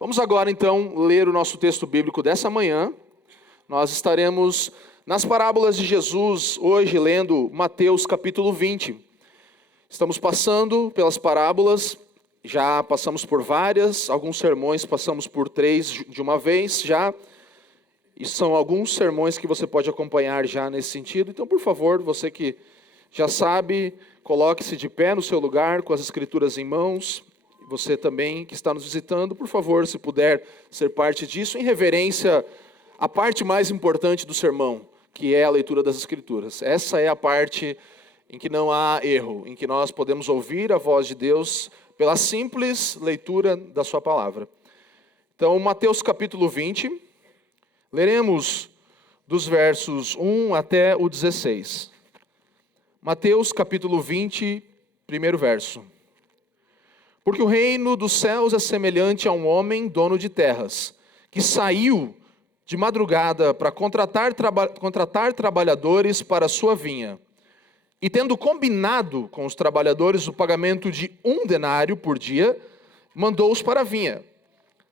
Vamos agora então ler o nosso texto bíblico dessa manhã. Nós estaremos nas parábolas de Jesus, hoje lendo Mateus capítulo 20. Estamos passando pelas parábolas, já passamos por várias, alguns sermões passamos por 3 de uma vez já. E são alguns sermões que você pode acompanhar já nesse sentido. Então, por favor, você que já sabe, coloque-se de pé no seu lugar, com as escrituras em mãos. Você também que está nos visitando, por favor, se puder ser parte disso, em reverência à parte mais importante do sermão, que é a leitura das escrituras. Essa é a parte em que não há erro, em que nós podemos ouvir a voz de Deus pela simples leitura da sua palavra. Então, Mateus capítulo 20, leremos dos versos 1 até o 16. Mateus capítulo 20, primeiro verso. Porque o reino dos céus é semelhante a um homem dono de terras, que saiu de madrugada para contratar trabalhadores para a sua vinha. E tendo combinado com os trabalhadores o pagamento de 1 denário por dia, mandou-os para a vinha.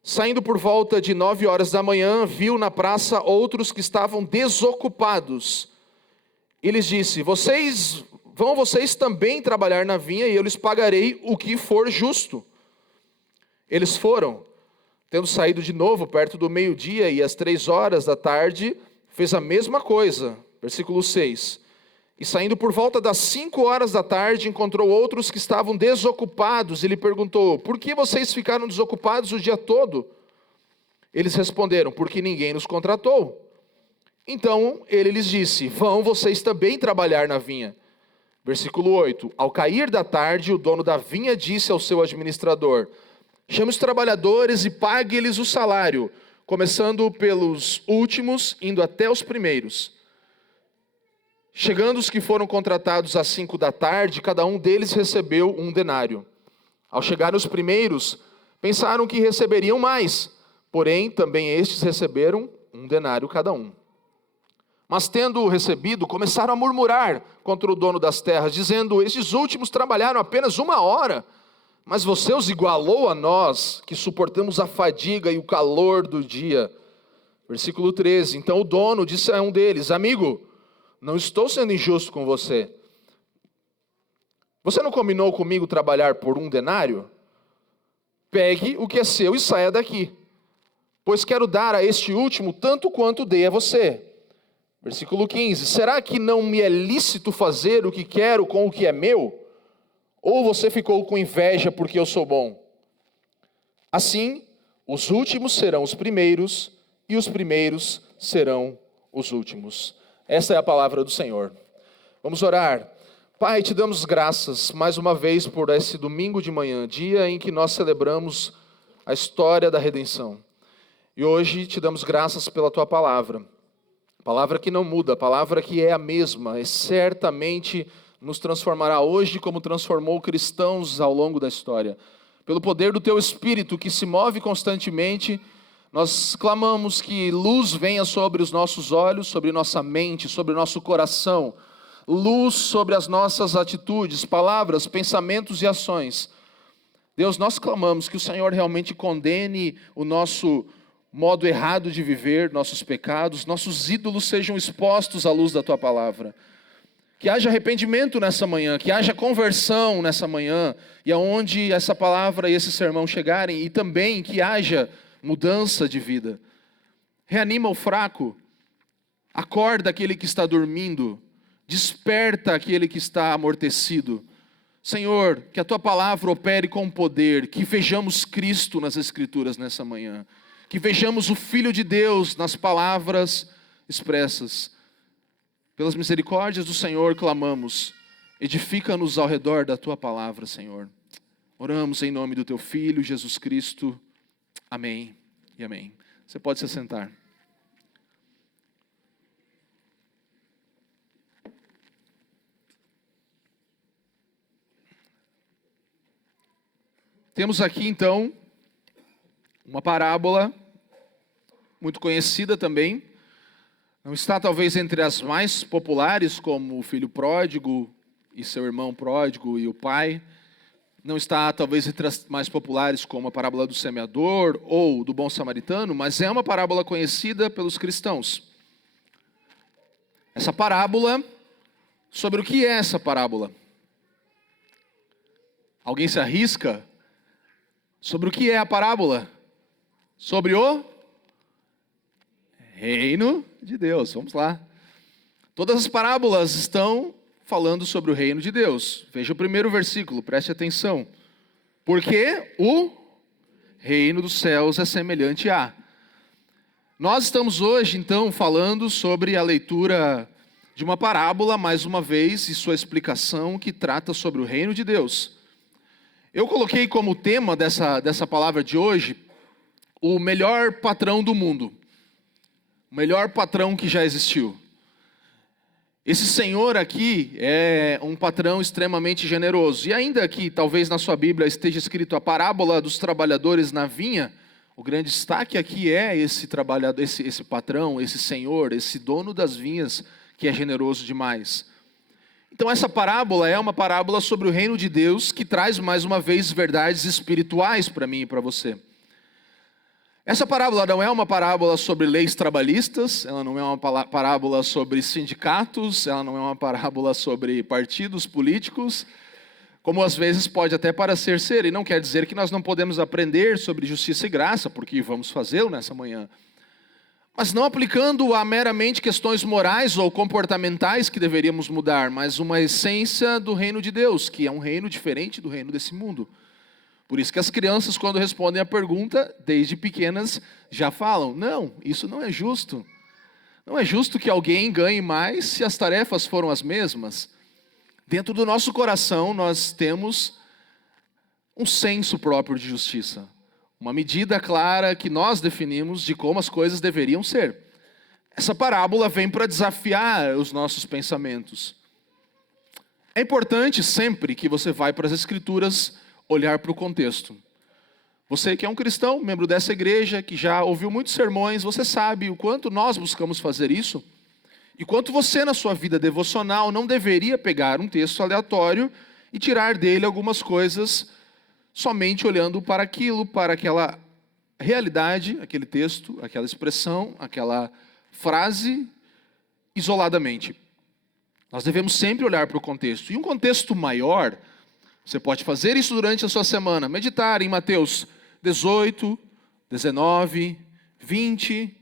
Saindo por volta de 9 horas da manhã, viu na praça outros que estavam desocupados. E lhes disse: Vão vocês também trabalhar na vinha, e eu lhes pagarei o que for justo. Eles foram. Tendo saído de novo perto do meio-dia e às 3 horas da tarde, fez a mesma coisa. Versículo 6. E saindo por volta das 5 horas da tarde, encontrou outros que estavam desocupados e lhe perguntou: Por que vocês ficaram desocupados o dia todo? Eles responderam: Porque ninguém nos contratou. Então ele lhes disse: Vão vocês também trabalhar na vinha. Versículo 8. Ao cair da tarde, o dono da vinha disse ao seu administrador: Chame os trabalhadores e pague-lhes o salário, começando pelos últimos, indo até os primeiros. Chegando os que foram contratados às 5 da tarde, cada um deles recebeu 1 denário. Ao chegar os primeiros, pensaram que receberiam mais, porém também estes receberam 1 denário cada um. Mas tendo recebido, começaram a murmurar contra o dono das terras, dizendo: Estes últimos trabalharam apenas 1 hora, mas você os igualou a nós, que suportamos a fadiga e o calor do dia. Versículo 13. Então o dono disse a um deles: Amigo, não estou sendo injusto com você. Você não combinou comigo trabalhar por 1 denário? Pegue o que é seu e saia daqui, pois quero dar a este último tanto quanto dei a você. Versículo 15. Será que não me é lícito fazer o que quero com o que é meu? Ou você ficou com inveja porque eu sou bom? Assim, os últimos serão os primeiros, e os primeiros serão os últimos. Essa é a palavra do Senhor. Vamos orar. Pai, te damos graças mais uma vez por esse domingo de manhã, dia em que nós celebramos a história da redenção. E hoje te damos graças pela tua palavra. Palavra que não muda, palavra que é a mesma, e certamente nos transformará hoje como transformou cristãos ao longo da história. Pelo poder do teu Espírito que se move constantemente, nós clamamos que luz venha sobre os nossos olhos, sobre nossa mente, sobre o nosso coração, luz sobre as nossas atitudes, palavras, pensamentos e ações. Deus, nós clamamos que o Senhor realmente condene o nosso modo errado de viver, nossos pecados, nossos ídolos sejam expostos à luz da tua palavra. Que haja arrependimento nessa manhã, que haja conversão nessa manhã, e aonde essa palavra e esse sermão chegarem, e também que haja mudança de vida. Reanima o fraco, acorda aquele que está dormindo, desperta aquele que está amortecido. Senhor, que a tua palavra opere com poder, que vejamos Cristo nas Escrituras nessa manhã, que vejamos o Filho de Deus nas palavras expressas. Pelas misericórdias do Senhor clamamos, edifica-nos ao redor da tua palavra, Senhor. Oramos em nome do teu Filho, Jesus Cristo. Amém e amém. Você pode se sentar. Temos aqui então uma parábola muito conhecida também. Não está talvez entre as mais populares, como o filho pródigo e seu irmão pródigo e o pai, não está talvez entre as mais populares como a parábola do semeador ou do bom samaritano, mas é uma parábola conhecida pelos cristãos. Essa parábola, sobre o que é essa parábola? Alguém se arrisca? Sobre o que é a parábola? Sobre o reino de Deus. Vamos lá. Todas as parábolas estão falando sobre o reino de Deus. Veja o primeiro versículo, preste atenção. Porque o reino dos céus é semelhante a. Nós estamos hoje, então, falando sobre a leitura de uma parábola, mais uma vez, e sua explicação, que trata sobre o reino de Deus. Eu coloquei como tema dessa palavra de hoje, o melhor patrão do mundo. O melhor patrão que já existiu. Esse Senhor aqui é um patrão extremamente generoso. E ainda que talvez na sua Bíblia esteja escrito a parábola dos trabalhadores na vinha, o grande destaque aqui é esse trabalhador, esse patrão, esse Senhor, esse dono das vinhas que é generoso demais. Então essa parábola é uma parábola sobre o reino de Deus que traz mais uma vez verdades espirituais para mim e para você. Essa parábola não é uma parábola sobre leis trabalhistas, ela não é uma parábola sobre sindicatos, ela não é uma parábola sobre partidos políticos, como às vezes pode até parecer ser, e não quer dizer que nós não podemos aprender sobre justiça e graça, porque vamos fazê-lo nessa manhã. Mas não aplicando a meramente questões morais ou comportamentais que deveríamos mudar, mas uma essência do reino de Deus, que é um reino diferente do reino desse mundo. Por isso que as crianças, quando respondem a pergunta, desde pequenas, já falam, não, isso não é justo. Não é justo que alguém ganhe mais se as tarefas foram as mesmas. Dentro do nosso coração, nós temos um senso próprio de justiça. Uma medida clara que nós definimos de como as coisas deveriam ser. Essa parábola vem para desafiar os nossos pensamentos. É importante sempre que você vai para as Escrituras olhar para o contexto. Você que é um cristão, membro dessa igreja, que já ouviu muitos sermões, você sabe o quanto nós buscamos fazer isso e quanto você na sua vida devocional não deveria pegar um texto aleatório e tirar dele algumas coisas somente olhando para aquilo, para aquela realidade, aquele texto, aquela expressão, aquela frase isoladamente. Nós devemos sempre olhar para o contexto. E um contexto maior. Você pode fazer isso durante a sua semana, meditar em Mateus 18, 19, 20,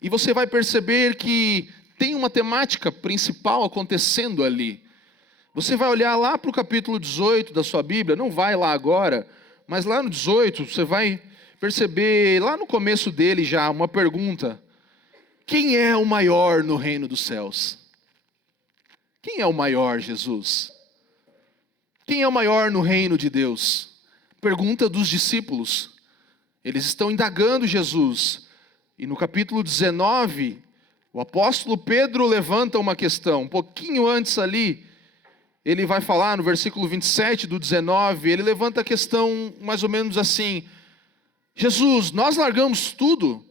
e você vai perceber que tem uma temática principal acontecendo ali. Você vai olhar lá para o capítulo 18 da sua Bíblia, não vai lá agora, mas lá no 18 você vai perceber, lá no começo dele já, uma pergunta. Quem é o maior no reino dos céus? Quem é o maior, Jesus? Quem é o maior no reino de Deus? Pergunta dos discípulos. Eles estão indagando Jesus. E no capítulo 19, o apóstolo Pedro levanta uma questão. Um pouquinho antes ali, ele vai falar no versículo 27 do 19, ele levanta a questão mais ou menos assim. Jesus, nós largamos tudo.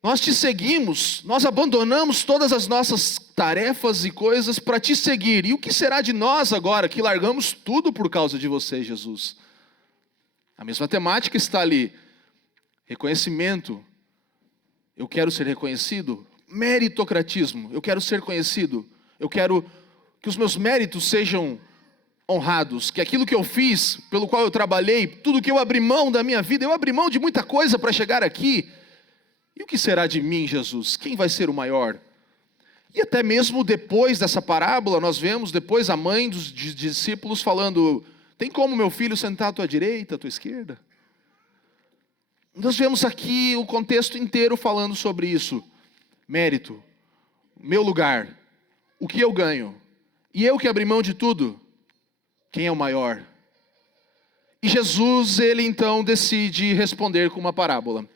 Nós te seguimos, nós abandonamos todas as nossas tarefas e coisas para te seguir. E o que será de nós agora que largamos tudo por causa de você, Jesus? A mesma temática está ali. Reconhecimento. Eu quero ser reconhecido. Meritocratismo. Eu quero ser conhecido. Eu quero que os meus méritos sejam honrados. Que aquilo que eu fiz, pelo qual eu trabalhei, tudo que eu abri mão da minha vida, eu abri mão de muita coisa para chegar aqui. E o que será de mim, Jesus? Quem vai ser o maior? E até mesmo depois dessa parábola, nós vemos depois a mãe dos discípulos falando, tem como meu filho sentar à tua direita, à tua esquerda? Nós vemos aqui o contexto inteiro falando sobre isso. Mérito, meu lugar, o que eu ganho? E eu que abri mão de tudo, quem é o maior? E Jesus, ele então decide responder com uma parábola.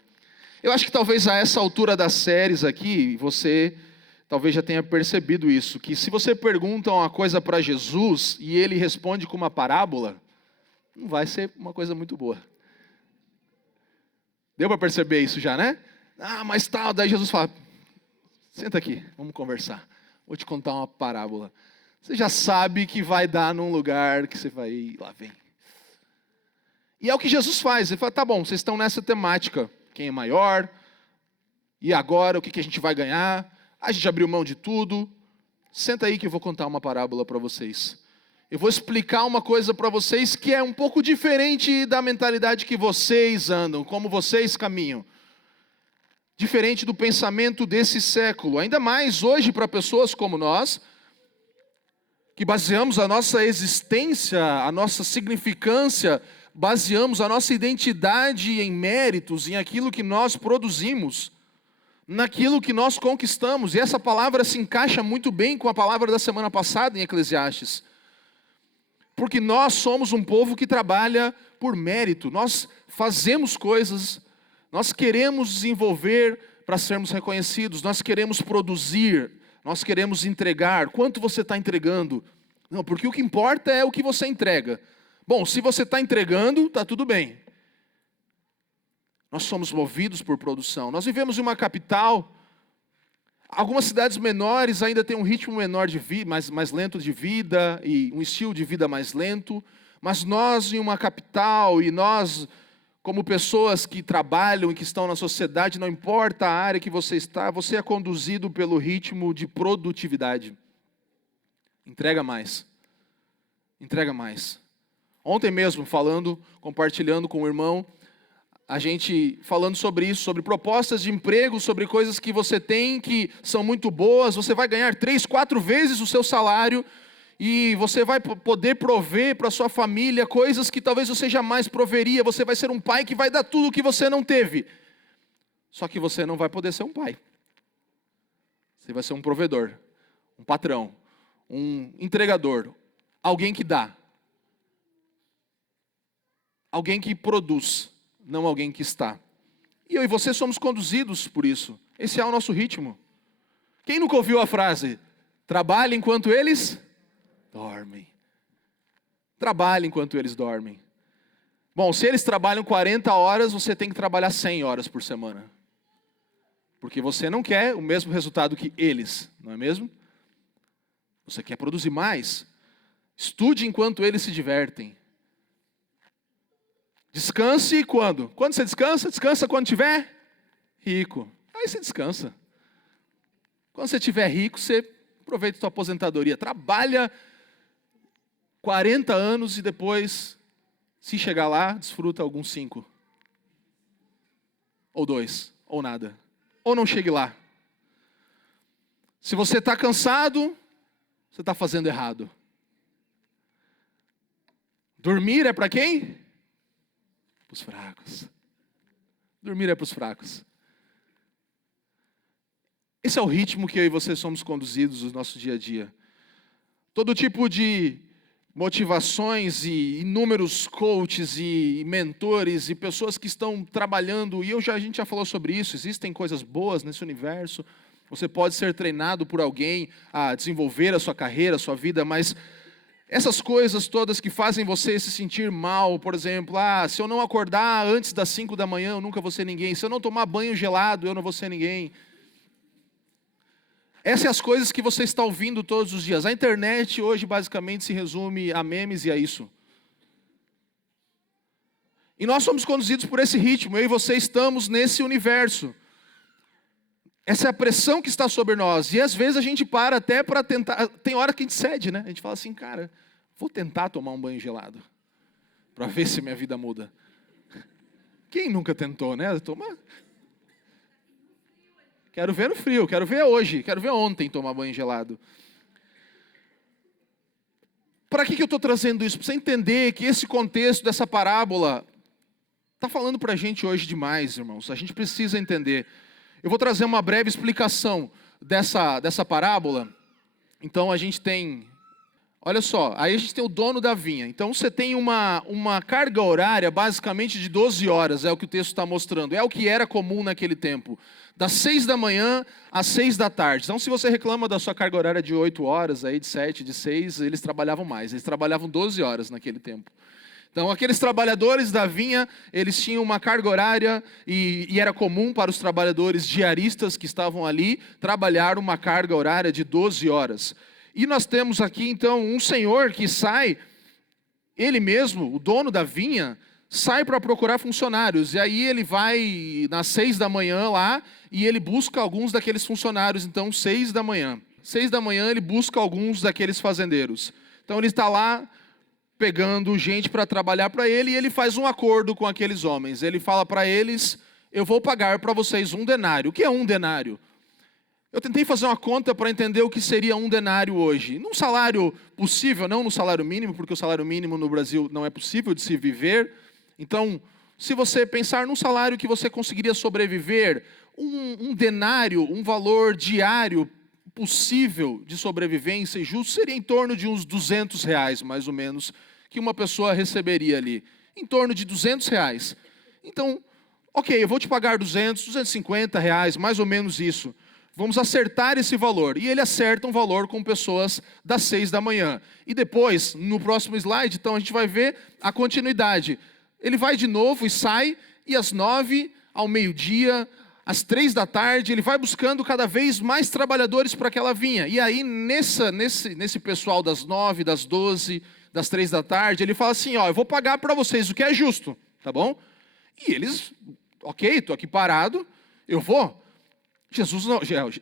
Eu acho que talvez a essa altura das séries aqui, você talvez já tenha percebido isso, que se você pergunta uma coisa para Jesus e ele responde com uma parábola, não vai ser uma coisa muito boa. Deu para perceber isso já, né? Ah, mas tal, daí Jesus fala, senta aqui, vamos conversar, vou te contar uma parábola. Você já sabe que vai dar num lugar que você vai, lá vem. E é o que Jesus faz. Ele fala, tá bom, vocês estão nessa temática. Quem é maior? E agora, o que a gente vai ganhar? A gente abriu mão de tudo. Senta aí que eu vou contar uma parábola para vocês. Eu vou explicar uma coisa para vocês que é um pouco diferente da mentalidade que vocês andam, como vocês caminham. Diferente do pensamento desse século. Ainda mais hoje para pessoas como nós, que baseamos a nossa existência, a nossa significância, baseamos a nossa identidade em méritos, em aquilo que nós produzimos, naquilo que nós conquistamos. E essa palavra se encaixa muito bem com a palavra da semana passada em Eclesiastes. Porque nós somos um povo que trabalha por mérito. Nós fazemos coisas, nós queremos desenvolver para sermos reconhecidos, nós queremos produzir, nós queremos entregar. Quanto você está entregando? Não, porque o que importa é o que você entrega. Bom, se você está entregando, está tudo bem. Nós somos movidos por produção. Nós vivemos em uma capital. Algumas cidades menores ainda têm um ritmo menor de vida, mais lento de vida, e um estilo de vida mais lento. Mas nós em uma capital, e nós como pessoas que trabalham e que estão na sociedade, não importa a área que você está, você é conduzido pelo ritmo de produtividade. Entrega mais. Entrega mais. Ontem mesmo, compartilhando com o irmão, a gente falando sobre isso, sobre propostas de emprego, sobre coisas que você tem que são muito boas, você vai ganhar 3, 4 vezes o seu salário e você vai poder prover para a sua família coisas que talvez você jamais proveria. Você vai ser um pai que vai dar tudo o que você não teve. Só que você não vai poder ser um pai. Você vai ser um provedor, um patrão, um entregador, alguém que dá. Alguém que produz, não alguém que está. E eu e você somos conduzidos por isso. Esse é o nosso ritmo. Quem nunca ouviu a frase? Trabalhe enquanto eles dormem. Trabalhe enquanto eles dormem. Bom, se eles trabalham 40 horas, você tem que trabalhar 100 horas por semana. Porque você não quer o mesmo resultado que eles, não é mesmo? Você quer produzir mais. Estude enquanto eles se divertem. Descanse quando? Quando você descansa? Descansa quando estiver rico. Aí você descansa. Quando você estiver rico, você aproveita a sua aposentadoria. Trabalha 40 anos e depois, se chegar lá, desfruta alguns 5. Ou 2. Ou nada. Ou não chegue lá. Se você está cansado, você está fazendo errado. Dormir é para quem? Para os fracos. Dormir é para os fracos. Esse é o ritmo que eu e você somos conduzidos no nosso dia a dia. Todo tipo de motivações e inúmeros coaches e mentores e pessoas que estão trabalhando, e a gente já falou sobre isso, existem coisas boas nesse universo. Você pode ser treinado por alguém a desenvolver a sua carreira, a sua vida, mas essas coisas todas que fazem você se sentir mal, por exemplo, se eu não acordar antes das 5 da manhã, eu nunca vou ser ninguém. Se eu não tomar banho gelado, eu não vou ser ninguém. Essas são as coisas que você está ouvindo todos os dias. A internet hoje basicamente se resume a memes e a isso. E nós somos conduzidos por esse ritmo, eu e você estamos nesse universo. Essa é a pressão que está sobre nós. E às vezes a gente para até para tentar. Tem hora que a gente cede, né? A gente fala assim, cara, vou tentar tomar um banho gelado. Para ver se minha vida muda. Quem nunca tentou, né? Quero ver no frio, quero ver hoje, quero ver ontem tomar banho gelado. Para que eu estou trazendo isso? Para você entender que esse contexto dessa parábola está falando para a gente hoje demais, irmãos. A gente precisa entender. Eu vou trazer uma breve explicação dessa parábola. Então a gente tem, olha só, aí a gente tem o dono da vinha. Então você tem uma carga horária basicamente de 12 horas, é o que o texto está mostrando. É o que era comum naquele tempo. Das 6 da manhã às 6 da tarde. Então se você reclama da sua carga horária de 8 horas, aí, de 7, de 6, eles trabalhavam mais. Eles trabalhavam 12 horas naquele tempo. Então, aqueles trabalhadores da vinha, eles tinham uma carga horária e era comum para os trabalhadores diaristas que estavam ali trabalhar uma carga horária de 12 horas. E nós temos aqui, então, um senhor que sai, ele mesmo, o dono da vinha, sai para procurar funcionários. E aí ele vai nas 6 da manhã lá e ele busca alguns daqueles funcionários. Então, 6 da manhã. 6 da manhã ele busca alguns daqueles fazendeiros. Então ele está lá pegando gente para trabalhar para ele e ele faz um acordo com aqueles homens. Ele fala para eles: eu vou pagar para vocês 1 denário. O que é 1 denário? Eu tentei fazer uma conta para entender o que seria 1 denário hoje. Num salário possível, não no salário mínimo, porque o salário mínimo no Brasil não é possível de se viver. Então, se você pensar num salário que você conseguiria sobreviver, um denário, um valor diário possível de sobrevivência e justo, seria em torno de uns R$ 200, mais ou menos, que uma pessoa receberia ali. Em torno de R$ 200. Então, ok, eu vou te pagar 200, R$ 250, mais ou menos isso. Vamos acertar esse valor. E ele acerta um valor com pessoas das 6 da manhã. E depois, no próximo slide, então, a gente vai ver a continuidade. Ele vai de novo e sai, e às 9, ao meio-dia, às 3 da tarde, ele vai buscando cada vez mais trabalhadores para aquela vinha. E aí, nesse pessoal das 9, das 12, das 3 da tarde, ele fala assim: ó, eu vou pagar para vocês o que é justo, tá bom? E eles, ok, estou aqui parado, eu vou.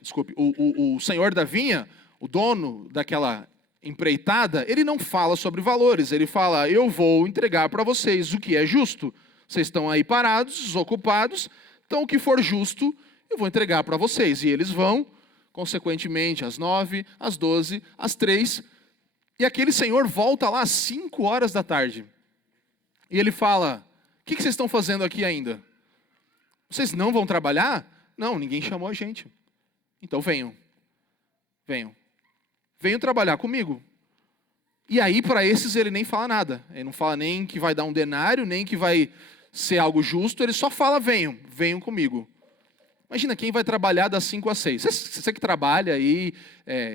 Desculpe, o senhor da vinha, o dono daquela empreitada, ele não fala sobre valores, ele fala: eu vou entregar para vocês o que é justo. Vocês estão aí parados, desocupados, então o que for justo, eu vou entregar para vocês. E eles vão, consequentemente, às 9, às 12, às 3, e aquele senhor volta lá às 5 horas da tarde. E ele fala: o que vocês estão fazendo aqui ainda? Vocês não vão trabalhar? Não, ninguém chamou a gente. Então venham. Venham trabalhar comigo. E aí, para esses, ele nem fala nada. Ele não fala nem que vai dar 1 denário, nem que vai ser algo justo. Ele só fala: venham comigo. Imagina quem vai trabalhar das 5 às 6. Você que trabalha aí,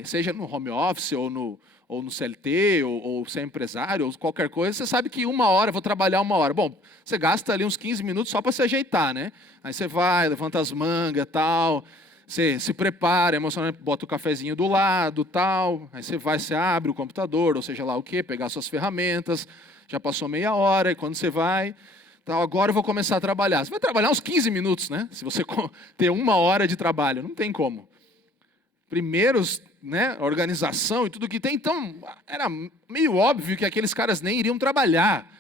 seja no home office, ou no CLT, ou ser empresário, ou qualquer coisa, você sabe que 1 hora, vou trabalhar 1 hora. Bom, você gasta ali uns 15 minutos só para se ajeitar, né? Aí você vai, levanta as mangas e tal, você se prepara emocionalmente, bota o cafezinho do lado tal, aí você abre o computador, ou seja lá o quê, pegar suas ferramentas, já passou meia hora, e quando você vai, tal, agora eu vou começar a trabalhar. Você vai trabalhar uns 15 minutos, né? Se você ter 1 hora de trabalho, não tem como. Primeiros, né, organização e tudo que tem, então era meio óbvio que aqueles caras nem iriam trabalhar,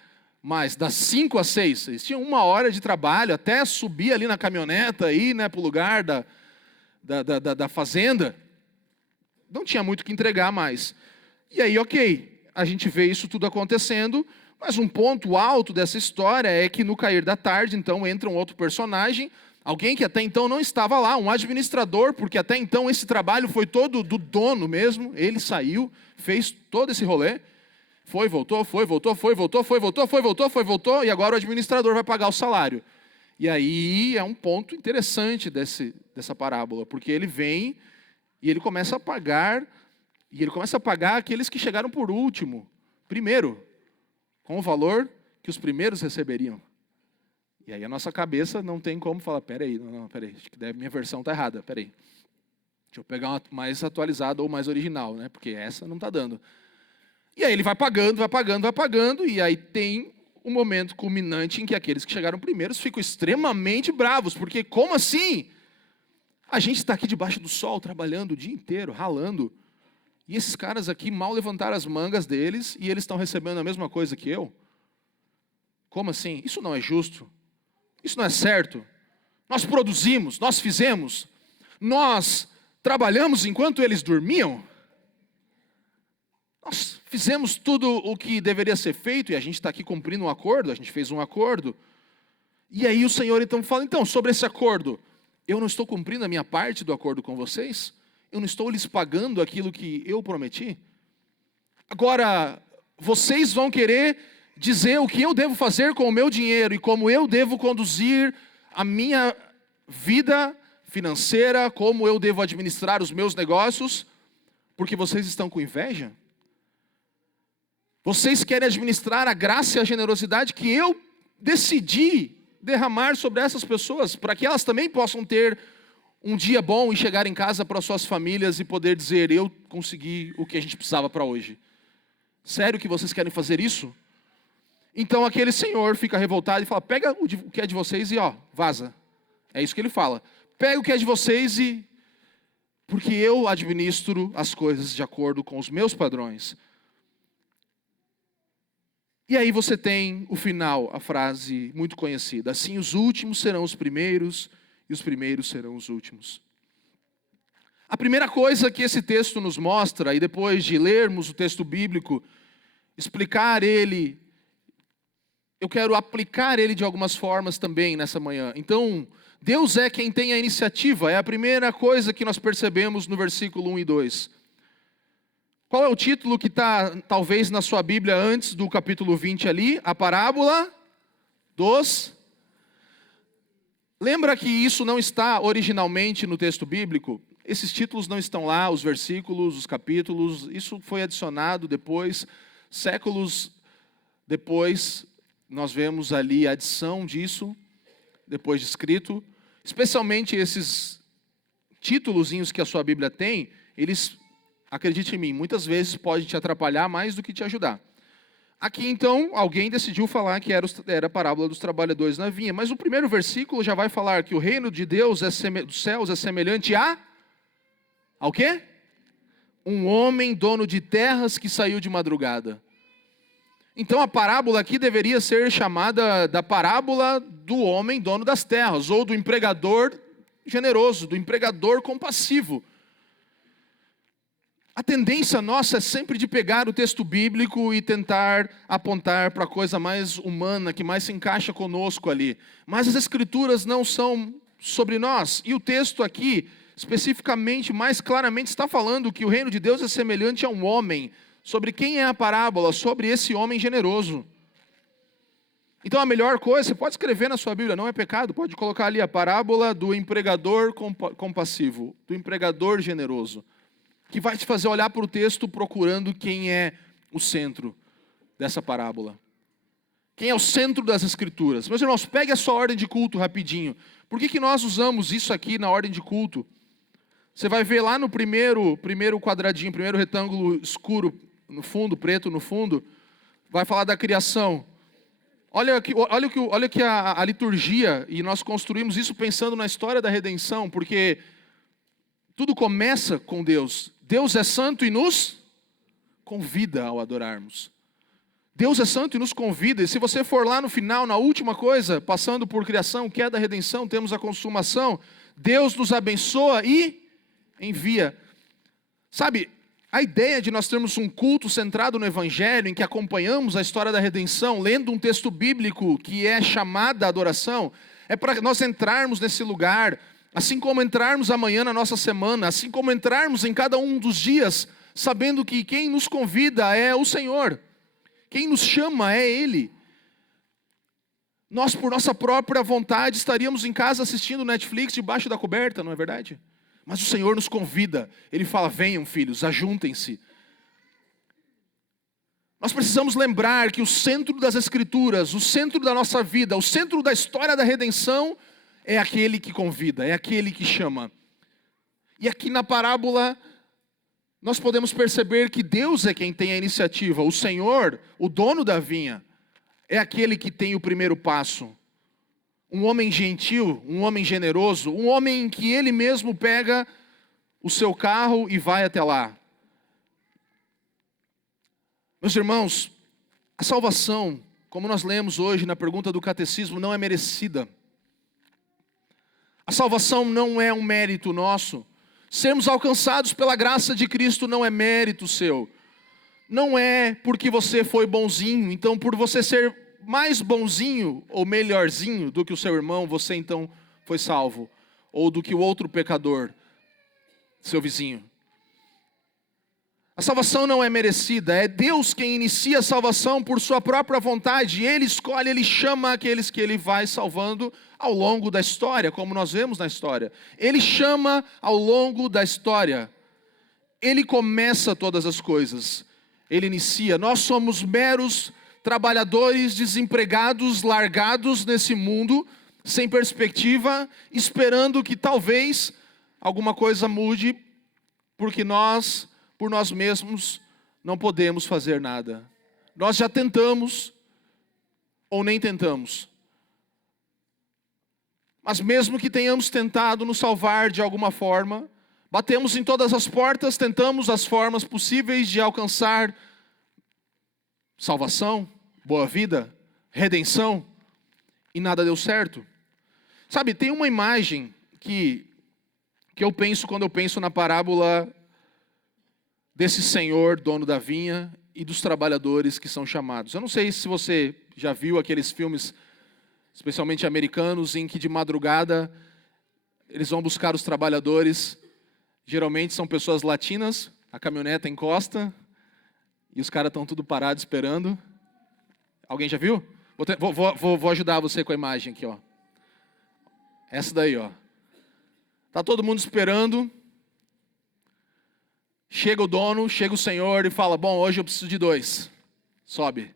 mas das 5 às 6, eles tinham 1 hora de trabalho, até subir ali na caminhoneta, ir, né, para o lugar da fazenda, não tinha muito o que entregar mais. E aí, ok, a gente vê isso tudo acontecendo, mas um ponto alto dessa história é que no cair da tarde, então, entra um outro personagem, alguém que até então não estava lá, um administrador, porque até então esse trabalho foi todo do dono mesmo, ele saiu, fez todo esse rolê, voltou, e agora o administrador vai pagar o salário. E aí é um ponto interessante dessa parábola, porque ele vem e ele começa a pagar, aqueles que chegaram por último, primeiro, com o valor que os primeiros receberiam. E aí a nossa cabeça não tem como falar: peraí, acho que minha versão está errada, peraí. Deixa eu pegar uma mais atualizada ou mais original, né? Porque essa não está dando. E aí ele vai pagando, e aí tem um momento culminante em que aqueles que chegaram primeiros ficam extremamente bravos, porque como assim? A gente está aqui debaixo do sol, trabalhando o dia inteiro, ralando, e esses caras aqui mal levantaram as mangas deles, e eles estão recebendo a mesma coisa que eu? Como assim? Isso não é justo. Isso não é certo. Nós produzimos, nós fizemos, nós trabalhamos enquanto eles dormiam. Nós fizemos tudo o que deveria ser feito e a gente está aqui cumprindo um acordo, a gente fez um acordo. E aí o Senhor então fala: então, sobre esse acordo, eu não estou cumprindo a minha parte do acordo com vocês? Eu não estou lhes pagando aquilo que eu prometi? Agora, vocês vão querer dizer o que eu devo fazer com o meu dinheiro e como eu devo conduzir a minha vida financeira, como eu devo administrar os meus negócios, porque vocês estão com inveja? Vocês querem administrar a graça e a generosidade que eu decidi derramar sobre essas pessoas, para que elas também possam ter um dia bom e chegar em casa para suas famílias e poder dizer: eu consegui o que a gente precisava para hoje. Sério que vocês querem fazer isso? Então aquele senhor fica revoltado e fala, pega o que é de vocês e vaza. É isso que ele fala. Pega o que é de vocês porque eu administro as coisas de acordo com os meus padrões. E aí você tem o final, a frase muito conhecida. Assim os últimos serão os primeiros e os primeiros serão os últimos. A primeira coisa que esse texto nos mostra, e depois de lermos o texto bíblico, explicar ele, eu quero aplicar ele de algumas formas também nessa manhã. Então, Deus é quem tem a iniciativa, é a primeira coisa que nós percebemos no versículo 1 e 2. Qual é o título que está, talvez, na sua Bíblia antes do capítulo 20 ali? A parábola dos... Lembra que isso não está originalmente no texto bíblico? Esses títulos não estão lá, os versículos, os capítulos, isso foi adicionado depois, séculos depois, nós vemos ali a adição disso, depois de escrito. Especialmente esses títulozinhos que a sua Bíblia tem, eles, acredite em mim, muitas vezes podem te atrapalhar mais do que te ajudar. Aqui então, alguém decidiu falar que era a parábola dos trabalhadores na vinha, mas o primeiro versículo já vai falar que o reino de Deus dos céus é semelhante ao quê? Um homem dono de terras que saiu de madrugada. Então a parábola aqui deveria ser chamada da parábola do homem dono das terras, ou do empregador generoso, do empregador compassivo. A tendência nossa é sempre de pegar o texto bíblico e tentar apontar para a coisa mais humana, que mais se encaixa conosco ali. Mas as escrituras não são sobre nós. E o texto aqui, especificamente, mais claramente, está falando que o reino de Deus é semelhante a um homem. Sobre quem é a parábola? Sobre esse homem generoso. Então a melhor coisa, você pode escrever na sua Bíblia, não é pecado, pode colocar ali a parábola do empregador compassivo, do empregador generoso, que vai te fazer olhar para o texto procurando quem é o centro dessa parábola. Quem é o centro das Escrituras. Meus irmãos, pegue a sua ordem de culto rapidinho. Por que nós usamos isso aqui na ordem de culto? Você vai ver lá no primeiro quadradinho, primeiro retângulo escuro no fundo, preto no fundo, vai falar da criação. Olha que a liturgia, e nós construímos isso pensando na história da redenção, porque tudo começa com Deus. Deus é santo e nos convida ao adorarmos. Deus é santo e nos convida, e se você for lá no final, na última coisa, passando por criação, que é da redenção, temos a consumação, Deus nos abençoa e envia. Sabe, a ideia de nós termos um culto centrado no Evangelho, em que acompanhamos a história da redenção, lendo um texto bíblico que é chamada adoração, é para nós entrarmos nesse lugar, assim como entrarmos amanhã na nossa semana, assim como entrarmos em cada um dos dias, sabendo que quem nos convida é o Senhor, quem nos chama é Ele. Nós, por nossa própria vontade, estaríamos em casa assistindo Netflix debaixo da coberta, não é verdade? Mas o Senhor nos convida, Ele fala, venham filhos, ajuntem-se. Nós precisamos lembrar que o centro das Escrituras, o centro da nossa vida, o centro da história da redenção, é aquele que convida, é aquele que chama. E aqui na parábola, nós podemos perceber que Deus é quem tem a iniciativa. O Senhor, o dono da vinha, é aquele que tem o primeiro passo. Um homem gentil, um homem generoso, um homem que ele mesmo pega o seu carro e vai até lá. Meus irmãos, a salvação, como nós lemos hoje na pergunta do catecismo, não é merecida. A salvação não é um mérito nosso. Sermos alcançados pela graça de Cristo não é mérito seu. Não é porque você foi bonzinho, então por você ser mais bonzinho ou melhorzinho do que o seu irmão, você então foi salvo. Ou do que o outro pecador, seu vizinho. A salvação não é merecida, é Deus quem inicia a salvação por sua própria vontade. Ele escolhe, Ele chama aqueles que Ele vai salvando ao longo da história, como nós vemos na história. Ele chama ao longo da história. Ele começa todas as coisas. Ele inicia. Nós somos meros trabalhadores desempregados, largados nesse mundo, sem perspectiva, esperando que talvez alguma coisa mude, porque nós, por nós mesmos, não podemos fazer nada. Nós já tentamos, Ou nem tentamos? Mas mesmo que tenhamos tentado nos salvar de alguma forma, batemos em todas as portas, tentamos as formas possíveis de alcançar salvação, boa vida, redenção, e nada deu certo. Sabe, tem uma imagem que eu penso quando eu penso na parábola desse senhor, dono da vinha, e dos trabalhadores que são chamados. Eu não sei se você já viu aqueles filmes, especialmente americanos, em que de madrugada eles vão buscar os trabalhadores. Geralmente são pessoas latinas, a caminhonete encosta e os caras estão tudo parados esperando. Alguém já viu? Vou ajudar você com a imagem aqui, ó. Essa daí, ó. Tá todo mundo esperando. Chega o dono, chega o senhor e fala: bom, hoje eu preciso de 2. Sobe.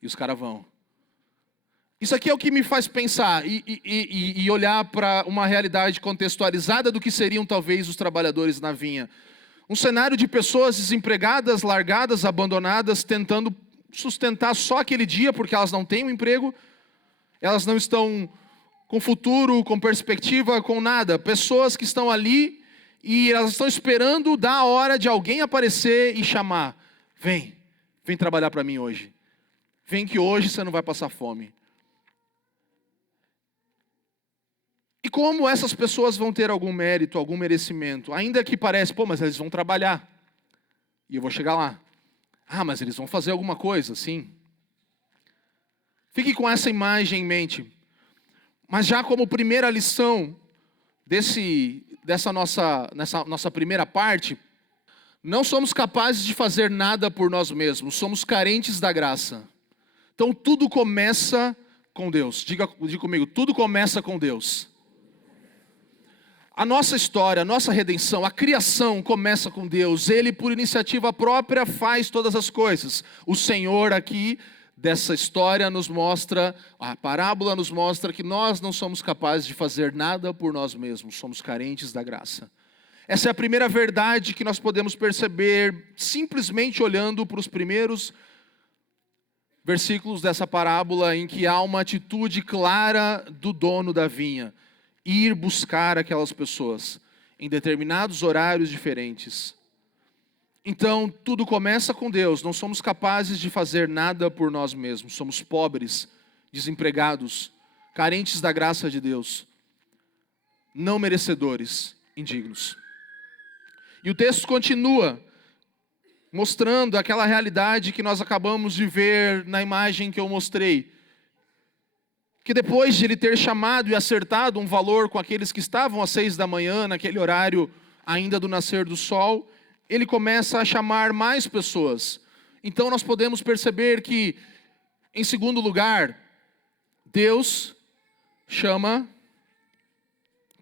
E os caras vão. Isso aqui é o que me faz pensar e olhar para uma realidade contextualizada do que seriam talvez os trabalhadores na vinha. Um cenário de pessoas desempregadas, largadas, abandonadas, tentando sustentar só aquele dia porque elas não têm um emprego, elas não estão com futuro, com perspectiva, com nada. Pessoas que estão ali e elas estão esperando da hora de alguém aparecer e chamar: vem trabalhar para mim hoje. Vem que hoje você não vai passar fome. E como essas pessoas vão ter algum mérito, algum merecimento? Ainda que pareça, mas eles vão trabalhar. E eu vou chegar lá. Mas eles vão fazer alguma coisa, sim. Fique com essa imagem em mente. Mas já como primeira lição nessa nossa primeira parte, não somos capazes de fazer nada por nós mesmos. Somos carentes da graça. Então tudo começa com Deus. Diga comigo, tudo começa com Deus. A nossa história, a nossa redenção, a criação começa com Deus. Ele, por iniciativa própria, faz todas as coisas. O Senhor aqui, dessa história, nos mostra, a parábola nos mostra que nós não somos capazes de fazer nada por nós mesmos. Somos carentes da graça. Essa é a primeira verdade que nós podemos perceber simplesmente olhando para os primeiros versículos dessa parábola, em que há uma atitude clara do dono da vinha. Ir buscar aquelas pessoas em determinados horários diferentes. Então, tudo começa com Deus. Não somos capazes de fazer nada por nós mesmos. Somos pobres, desempregados, carentes da graça de Deus, não merecedores, indignos. E o texto continua mostrando aquela realidade que nós acabamos de ver na imagem que eu mostrei. Que depois de ele ter chamado e acertado um valor com aqueles que estavam às 6 da manhã, naquele horário ainda do nascer do sol, ele começa a chamar mais pessoas. Então nós podemos perceber que, em segundo lugar, Deus chama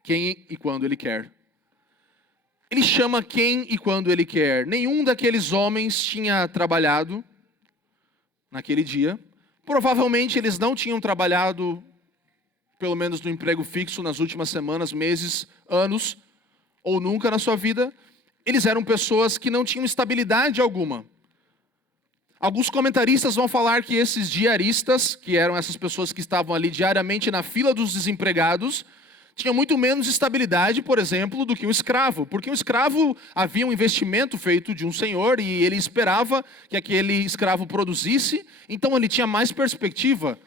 quem e quando Ele quer. Ele chama quem e quando Ele quer. Nenhum daqueles homens tinha trabalhado naquele dia. Provavelmente eles não tinham trabalhado, pelo menos no emprego fixo, nas últimas semanas, meses, anos, ou nunca na sua vida. Eles eram pessoas que não tinham estabilidade alguma. Alguns comentaristas vão falar que esses diaristas, que eram essas pessoas que estavam ali diariamente na fila dos desempregados, tinham muito menos estabilidade, por exemplo, do que um escravo. Porque um escravo havia um investimento feito de um senhor e ele esperava que aquele escravo produzisse, então ele tinha mais perspectiva.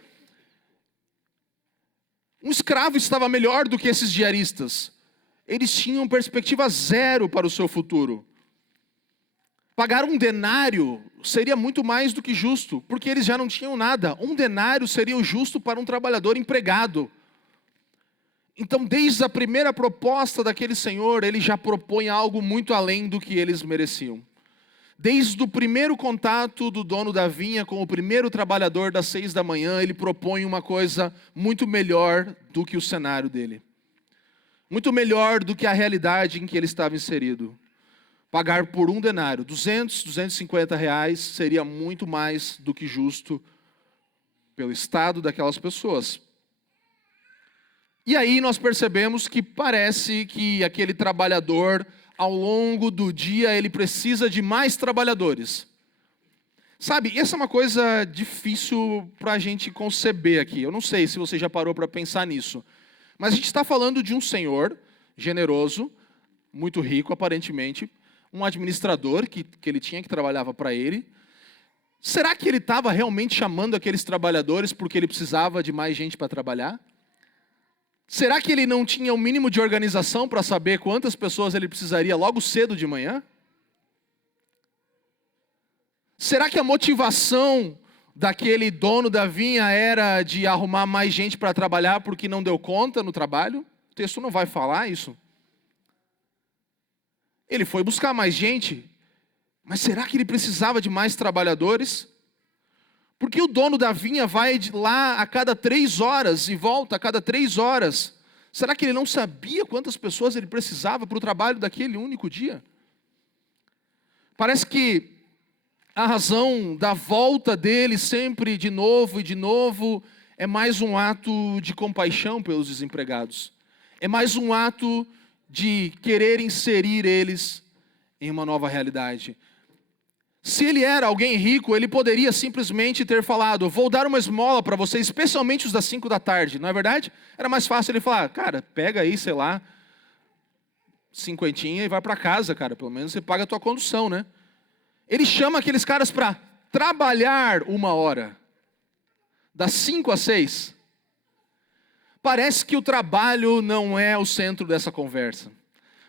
Um escravo estava melhor do que esses diaristas. Eles tinham perspectiva zero para o seu futuro. Pagar um denário seria muito mais do que justo, porque eles já não tinham nada. Um denário seria o justo para um trabalhador empregado. Então, desde a primeira proposta daquele senhor, ele já propõe algo muito além do que eles mereciam. Desde o primeiro contato do dono da vinha com o primeiro trabalhador das 6 da manhã, ele propõe uma coisa muito melhor do que o cenário dele. Muito melhor do que a realidade em que ele estava inserido. Pagar por um denário, 200, 250 reais, seria muito mais do que justo pelo estado daquelas pessoas. E aí nós percebemos que parece que aquele trabalhador, ao longo do dia, ele precisa de mais trabalhadores. Sabe, essa é uma coisa difícil para a gente conceber aqui. Eu não sei se você já parou para pensar nisso. Mas a gente está falando de um senhor generoso, muito rico aparentemente, um administrador que ele tinha, que trabalhava para ele. Será que ele estava realmente chamando aqueles trabalhadores porque ele precisava de mais gente para trabalhar? Será que ele não tinha o mínimo de organização para saber quantas pessoas ele precisaria logo cedo de manhã? Será que a motivação daquele dono da vinha era de arrumar mais gente para trabalhar porque não deu conta no trabalho? O texto não vai falar isso. Ele foi buscar mais gente, mas será que ele precisava de mais trabalhadores? Porque o dono da vinha vai lá a cada 3 horas e volta a cada 3 horas. Será que ele não sabia quantas pessoas ele precisava para o trabalho daquele único dia? Parece que a razão da volta dele sempre de novo e de novo é mais um ato de compaixão pelos desempregados. É mais um ato de querer inserir eles em uma nova realidade. Se ele era alguém rico, ele poderia simplesmente ter falado: vou dar uma esmola para vocês, especialmente os das 5 da tarde, não é verdade? Era mais fácil ele falar: cara, pega aí, sei lá, 50 e vai para casa, cara, pelo menos você paga a tua condução, né? Ele chama aqueles caras para trabalhar 1 hora, das 5 às 6. Parece que o trabalho não é o centro dessa conversa.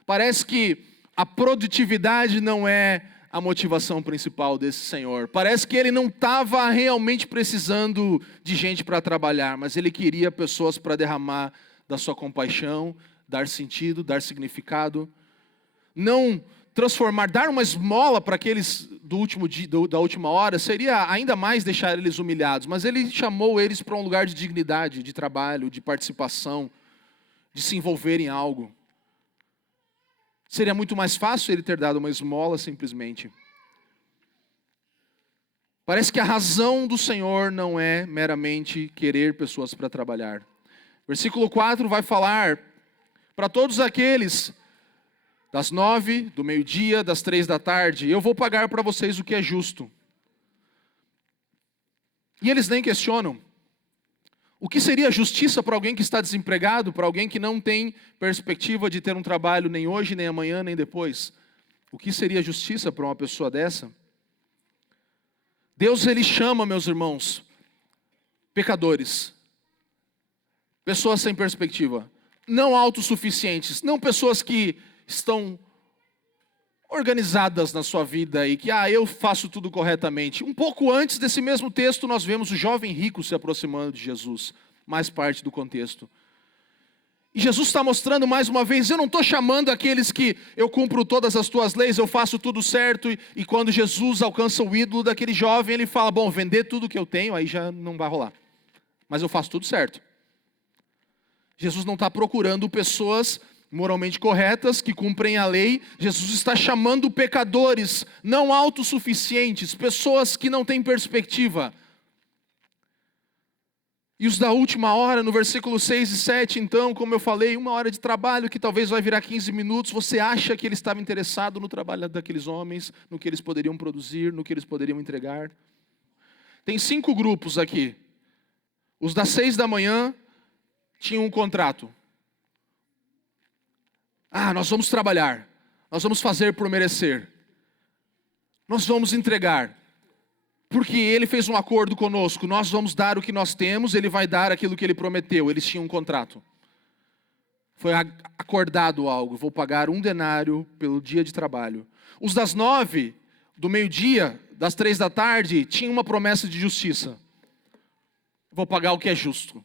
Parece que a produtividade não é a motivação principal desse senhor. Parece que ele não estava realmente precisando de gente para trabalhar, mas ele queria pessoas para derramar da sua compaixão, dar sentido, dar significado. Não transformar, dar uma esmola para aqueles do último dia, da última hora, seria ainda mais deixar eles humilhados. Mas ele chamou eles para um lugar de dignidade, de trabalho, de participação, de se envolver em algo. Seria muito mais fácil ele ter dado uma esmola simplesmente. Parece que a razão do Senhor não é meramente querer pessoas para trabalhar. Versículo 4 vai falar para todos aqueles das 9, do meio-dia, das 3 da tarde, eu vou pagar para vocês o que é justo. E eles nem questionam. O que seria justiça para alguém que está desempregado, para alguém que não tem perspectiva de ter um trabalho nem hoje, nem amanhã, nem depois? O que seria justiça para uma pessoa dessa? Deus, Ele chama, meus irmãos, pecadores, pessoas sem perspectiva, não autossuficientes, não pessoas que estão organizadas na sua vida e que, eu faço tudo corretamente. Um pouco antes desse mesmo texto, nós vemos o jovem rico se aproximando de Jesus, mais parte do contexto. E Jesus está mostrando mais uma vez: eu não estou chamando aqueles que eu cumpro todas as tuas leis, eu faço tudo certo, e quando Jesus alcança o ídolo daquele jovem, ele fala: bom, vender tudo que eu tenho, aí já não vai rolar. Mas eu faço tudo certo. Jesus não está procurando pessoas moralmente corretas, que cumprem a lei. Jesus está chamando pecadores não autossuficientes, pessoas que não têm perspectiva. E os da última hora, no versículo 6 e 7, então, como eu falei, 1 hora de trabalho que talvez vai virar 15 minutos, você acha que ele estava interessado no trabalho daqueles homens, no que eles poderiam produzir, no que eles poderiam entregar? Tem 5 grupos aqui. Os das 6 da manhã tinham um contrato. Nós vamos trabalhar, nós vamos fazer por merecer, nós vamos entregar, porque Ele fez um acordo conosco, nós vamos dar o que nós temos, Ele vai dar aquilo que Ele prometeu. Eles tinham um contrato, foi acordado algo: vou pagar 1 denário pelo dia de trabalho. Os das 9, do meio-dia, das 3 da tarde, tinham uma promessa de justiça: vou pagar o que é justo.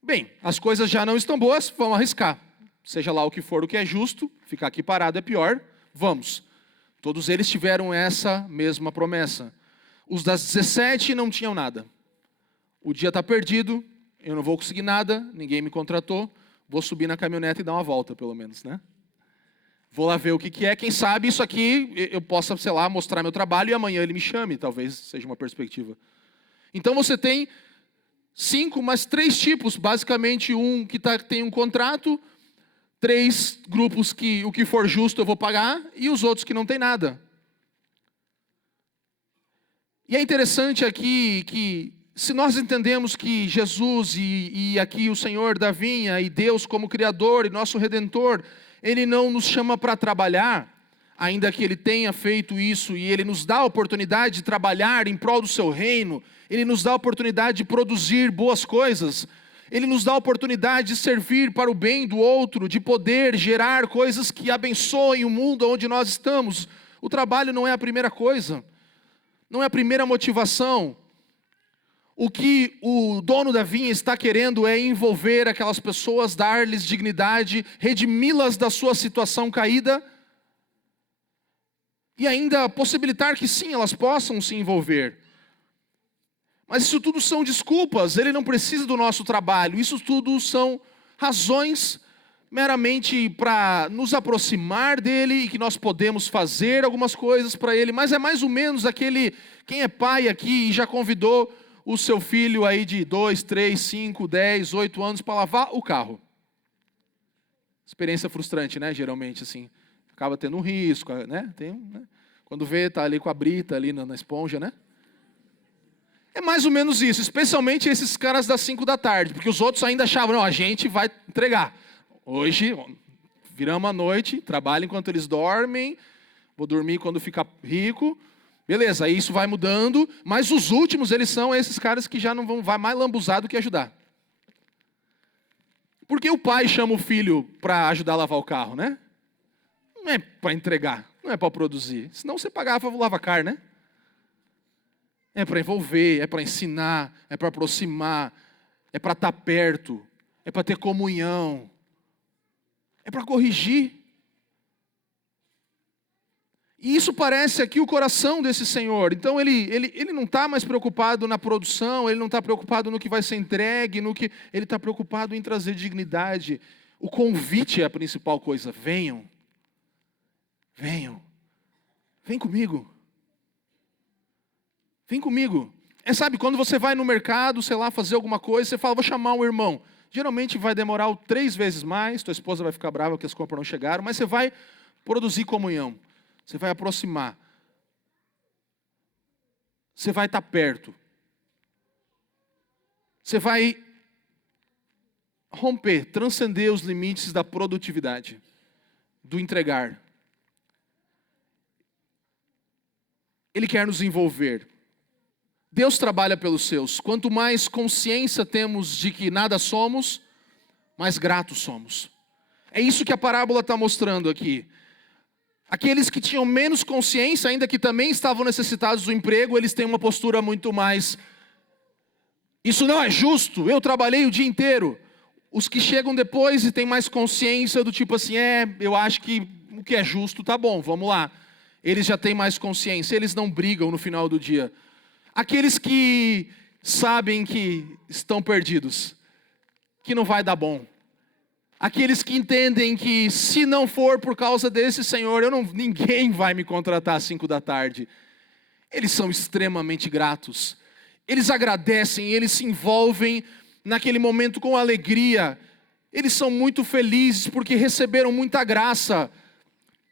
Bem, as coisas já não estão boas, vamos arriscar. Seja lá o que for o que é justo, ficar aqui parado é pior, vamos. Todos eles tiveram essa mesma promessa. Os das 17 não tinham nada. O dia está perdido, eu não vou conseguir nada, ninguém me contratou, vou subir na caminhonete e dar uma volta, pelo menos, né? Vou lá ver o que é, quem sabe isso aqui eu possa, sei lá, mostrar meu trabalho e amanhã ele me chame, talvez seja uma perspectiva. Então você tem 5, mas 3 tipos, basicamente um que tem um contrato, 3 grupos que o que for justo eu vou pagar, e os outros que não tem nada. E é interessante aqui que, se nós entendemos que Jesus e aqui o Senhor da vinha e Deus como Criador e nosso Redentor, Ele não nos chama para trabalhar, ainda que Ele tenha feito isso e Ele nos dá a oportunidade de trabalhar em prol do Seu reino, Ele nos dá a oportunidade de produzir boas coisas, Ele nos dá a oportunidade de servir para o bem do outro, de poder gerar coisas que abençoem o mundo onde nós estamos. O trabalho não é a primeira coisa, não é a primeira motivação. O que o dono da vinha está querendo é envolver aquelas pessoas, dar-lhes dignidade, redimi-las da sua situação caída e ainda possibilitar que sim, elas possam se envolver. Mas isso tudo são desculpas, ele não precisa do nosso trabalho, isso tudo são razões meramente para nos aproximar dele e que nós podemos fazer algumas coisas para ele, mas é mais ou menos aquele, quem é pai aqui e já convidou o seu filho aí de 2, 3, 5, 10, 8 anos para lavar o carro. Experiência frustrante, né, geralmente assim, acaba tendo um risco, né, quando vê, tá ali com a brita ali na esponja, né. É mais ou menos isso, especialmente esses caras das 5 da tarde, porque os outros ainda achavam, não, a gente vai entregar. Hoje, viramos a noite, trabalho enquanto eles dormem, vou dormir quando ficar rico. Beleza, aí isso vai mudando, mas os últimos, eles são esses caras que já não vão vai mais lambuzar do que ajudar. Por que o pai chama o filho para ajudar a lavar o carro, né? Não é para entregar, não é para produzir. Senão você pagava para lavar car, né? É para envolver, é para ensinar, é para aproximar, é para estar perto, é para ter comunhão. É para corrigir. E isso parece aqui o coração desse Senhor. Então ele não está mais preocupado na produção, ele não está preocupado no que vai ser entregue, ele está preocupado em trazer dignidade. O convite é a principal coisa. Venham. Venham. Vem comigo. Vem comigo. Sabe, quando você vai no mercado, sei lá, fazer alguma coisa, você fala, vou chamar um irmão. Geralmente vai demorar 3 vezes mais, tua esposa vai ficar brava que as compras não chegaram, mas você vai produzir comunhão, você vai aproximar, você vai estar perto, você vai romper, transcender os limites da produtividade, do entregar. Ele quer nos envolver. Deus trabalha pelos seus. Quanto mais consciência temos de que nada somos, mais gratos somos. É isso que a parábola está mostrando aqui. Aqueles que tinham menos consciência, ainda que também estavam necessitados do emprego, eles têm uma postura muito mais, isso não é justo, eu trabalhei o dia inteiro. Os que chegam depois e têm mais consciência do tipo assim, eu acho que o que é justo tá bom, vamos lá. Eles já têm mais consciência, eles não brigam no final do dia. Aqueles que sabem que estão perdidos, que não vai dar bom. Aqueles que entendem que se não for por causa desse Senhor, ninguém vai me contratar às 5 da tarde. Eles são extremamente gratos. Eles agradecem, eles se envolvem naquele momento com alegria. Eles são muito felizes porque receberam muita graça.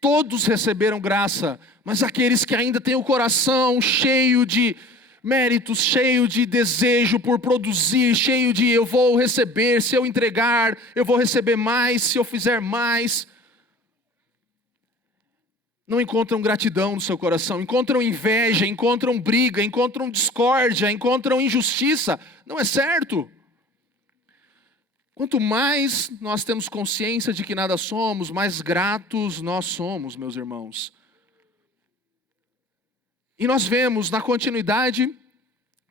Todos receberam graça, mas aqueles que ainda têm o coração cheio de méritos, cheio de desejo por produzir, cheio de eu vou receber, se eu entregar, eu vou receber mais, se eu fizer mais. Não encontram gratidão no seu coração, encontram inveja, encontram briga, encontram discórdia, encontram injustiça. Não é certo. Quanto mais nós temos consciência de que nada somos, mais gratos nós somos, meus irmãos. E nós vemos na continuidade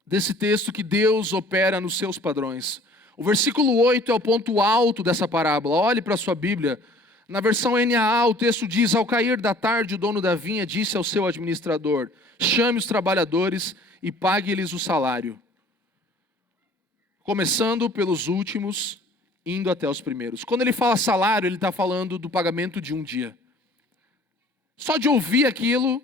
desse texto que Deus opera nos seus padrões. O versículo 8 é o ponto alto dessa parábola. Olhe para a sua Bíblia. Na versão NAA o texto diz, ao cair da tarde o dono da vinha disse ao seu administrador, chame os trabalhadores e pague-lhes o salário. Começando pelos últimos, indo até os primeiros. Quando ele fala salário, ele está falando do pagamento de um dia. Só de ouvir aquilo,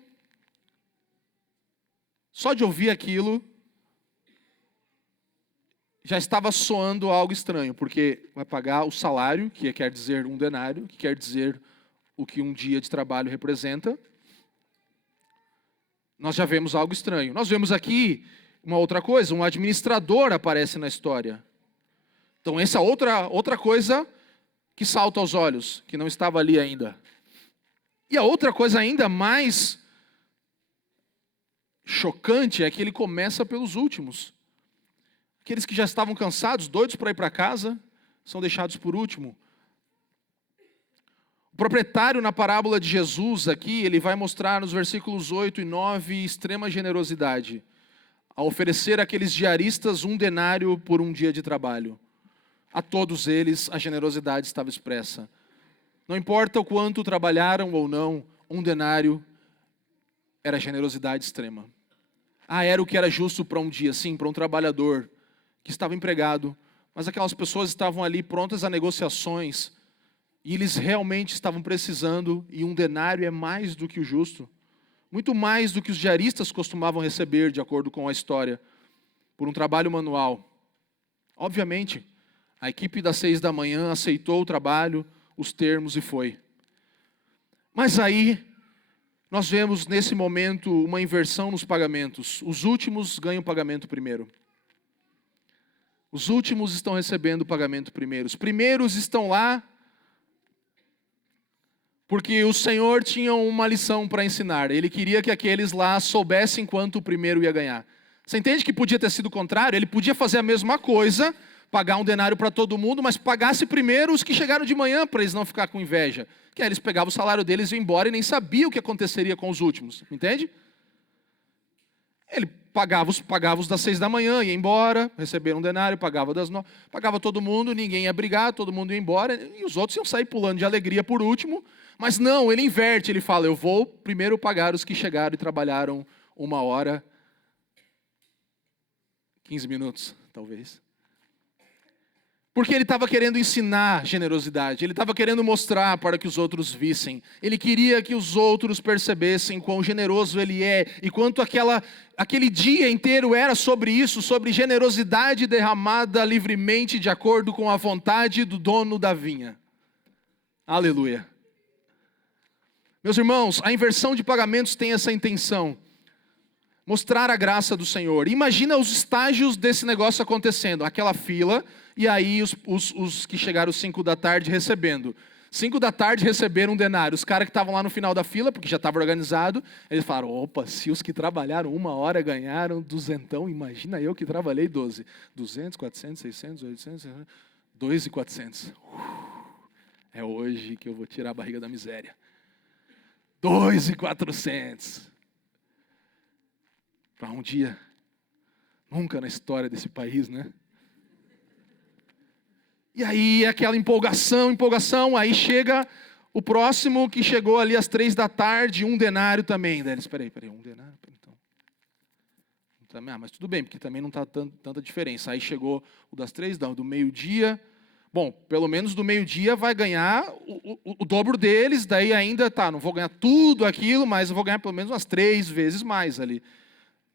já estava soando algo estranho, porque vai pagar o salário, que quer dizer um denário, que quer dizer o que um dia de trabalho representa. nós já vemos algo estranho. Nós vemos aqui uma outra coisa, um administrador aparece na história. Então essa outra coisa que salta aos olhos, que não estava ali ainda. E a outra coisa ainda mais chocante é que ele começa pelos últimos. Aqueles que já estavam cansados, doidos para ir para casa, são deixados por último. O proprietário na parábola de Jesus aqui, ele vai mostrar nos versículos 8 e 9 extrema generosidade, a oferecer àqueles diaristas 1 denário por um dia de trabalho. A todos eles a generosidade estava expressa. Não importa o quanto trabalharam ou não, 1 denário era generosidade extrema. Era o que era justo para um dia, sim, para um trabalhador que estava empregado, mas aquelas pessoas estavam ali prontas a negociações, e eles realmente estavam precisando, e 1 denário é mais do que o justo, muito mais do que os diaristas costumavam receber, de acordo com a história, por um trabalho manual. Obviamente, a equipe das 6 da manhã aceitou o trabalho, os termos e foi. Mas aí, nós vemos nesse momento uma inversão nos pagamentos. Os últimos ganham o pagamento primeiro. Os últimos estão recebendo o pagamento primeiro. Os primeiros estão lá porque o Senhor tinha uma lição para ensinar. Ele queria que aqueles lá soubessem quanto o primeiro ia ganhar. Você entende que podia ter sido o contrário? Ele podia fazer a mesma coisa, pagar 1 denário para todo mundo, mas pagasse primeiro os que chegaram de manhã, para eles não ficar com inveja. Que aí eles pegavam o salário deles e iam embora e nem sabiam o que aconteceria com os últimos. Entende? Ele pagava os das 6 da manhã, ia embora, receberam 1 denário, pagava das 9, pagava todo mundo, ninguém ia brigar, todo mundo ia embora, e os outros iam sair pulando de alegria por último. Mas não, ele inverte, ele fala, eu vou primeiro pagar os que chegaram e trabalharam 1 hora, 15 minutos, talvez. Porque ele estava querendo ensinar generosidade, ele estava querendo mostrar para que os outros vissem. Ele queria que os outros percebessem quão generoso ele é e quanto aquele dia inteiro era sobre isso, sobre generosidade derramada livremente de acordo com a vontade do dono da vinha. Aleluia. Meus irmãos, a inversão de pagamentos tem essa intenção. Mostrar a graça do Senhor. Imagina os estágios desse negócio acontecendo. Aquela fila, e aí os que chegaram às 5 da tarde recebendo. 5 da tarde receberam 1 denário. Os caras que estavam lá no final da fila, porque já estava organizado, eles falaram, opa, se os que trabalharam 1 hora ganharam 200, imagina eu que trabalhei 12. 200, 400, 600, 800, 2.400. É hoje que eu vou tirar a barriga da miséria. 2.400. Para um dia, nunca na história desse país, né? E aí aquela empolgação, aí chega o próximo que chegou ali às 3 da tarde, 1 denário também. Daí eles, peraí, 1 denário? Então. Mas tudo bem, porque também não está tanta diferença. Aí chegou o das 3, do meio-dia. Bom, pelo menos do meio-dia vai ganhar o dobro deles, daí ainda não vou ganhar tudo aquilo, mas eu vou ganhar pelo menos umas 3 vezes mais ali.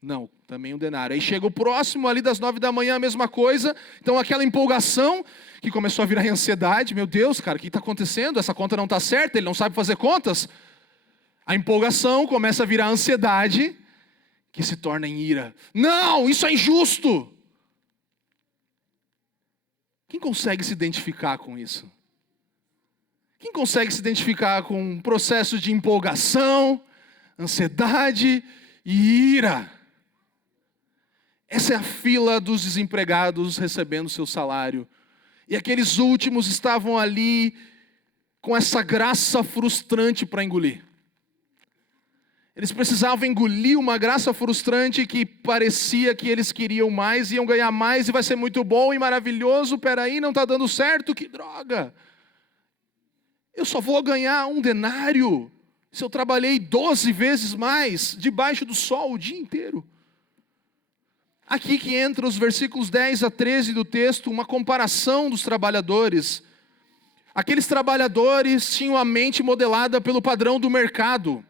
Não, também 1 denário. Aí chega o próximo ali das 9 da manhã, a mesma coisa. Então aquela empolgação que começou a virar ansiedade. Meu Deus, cara, o que está acontecendo? Essa conta não está certa, ele não sabe fazer contas. A empolgação começa a virar ansiedade, que se torna em ira. Não, isso é injusto. Quem consegue se identificar com isso? Quem consegue se identificar com um processo de empolgação, ansiedade e ira? Essa é a fila dos desempregados recebendo seu salário. E aqueles últimos estavam ali com essa graça frustrante para engolir. Eles precisavam engolir uma graça frustrante que parecia que eles queriam mais, iam ganhar mais e vai ser muito bom e maravilhoso. Peraí, não está dando certo, que droga. Eu só vou ganhar 1 denário se eu trabalhei 12 vezes mais debaixo do sol o dia inteiro. Aqui que entra os versículos 10 a 13 do texto, uma comparação dos trabalhadores. Aqueles trabalhadores tinham a mente modelada pelo padrão do mercado.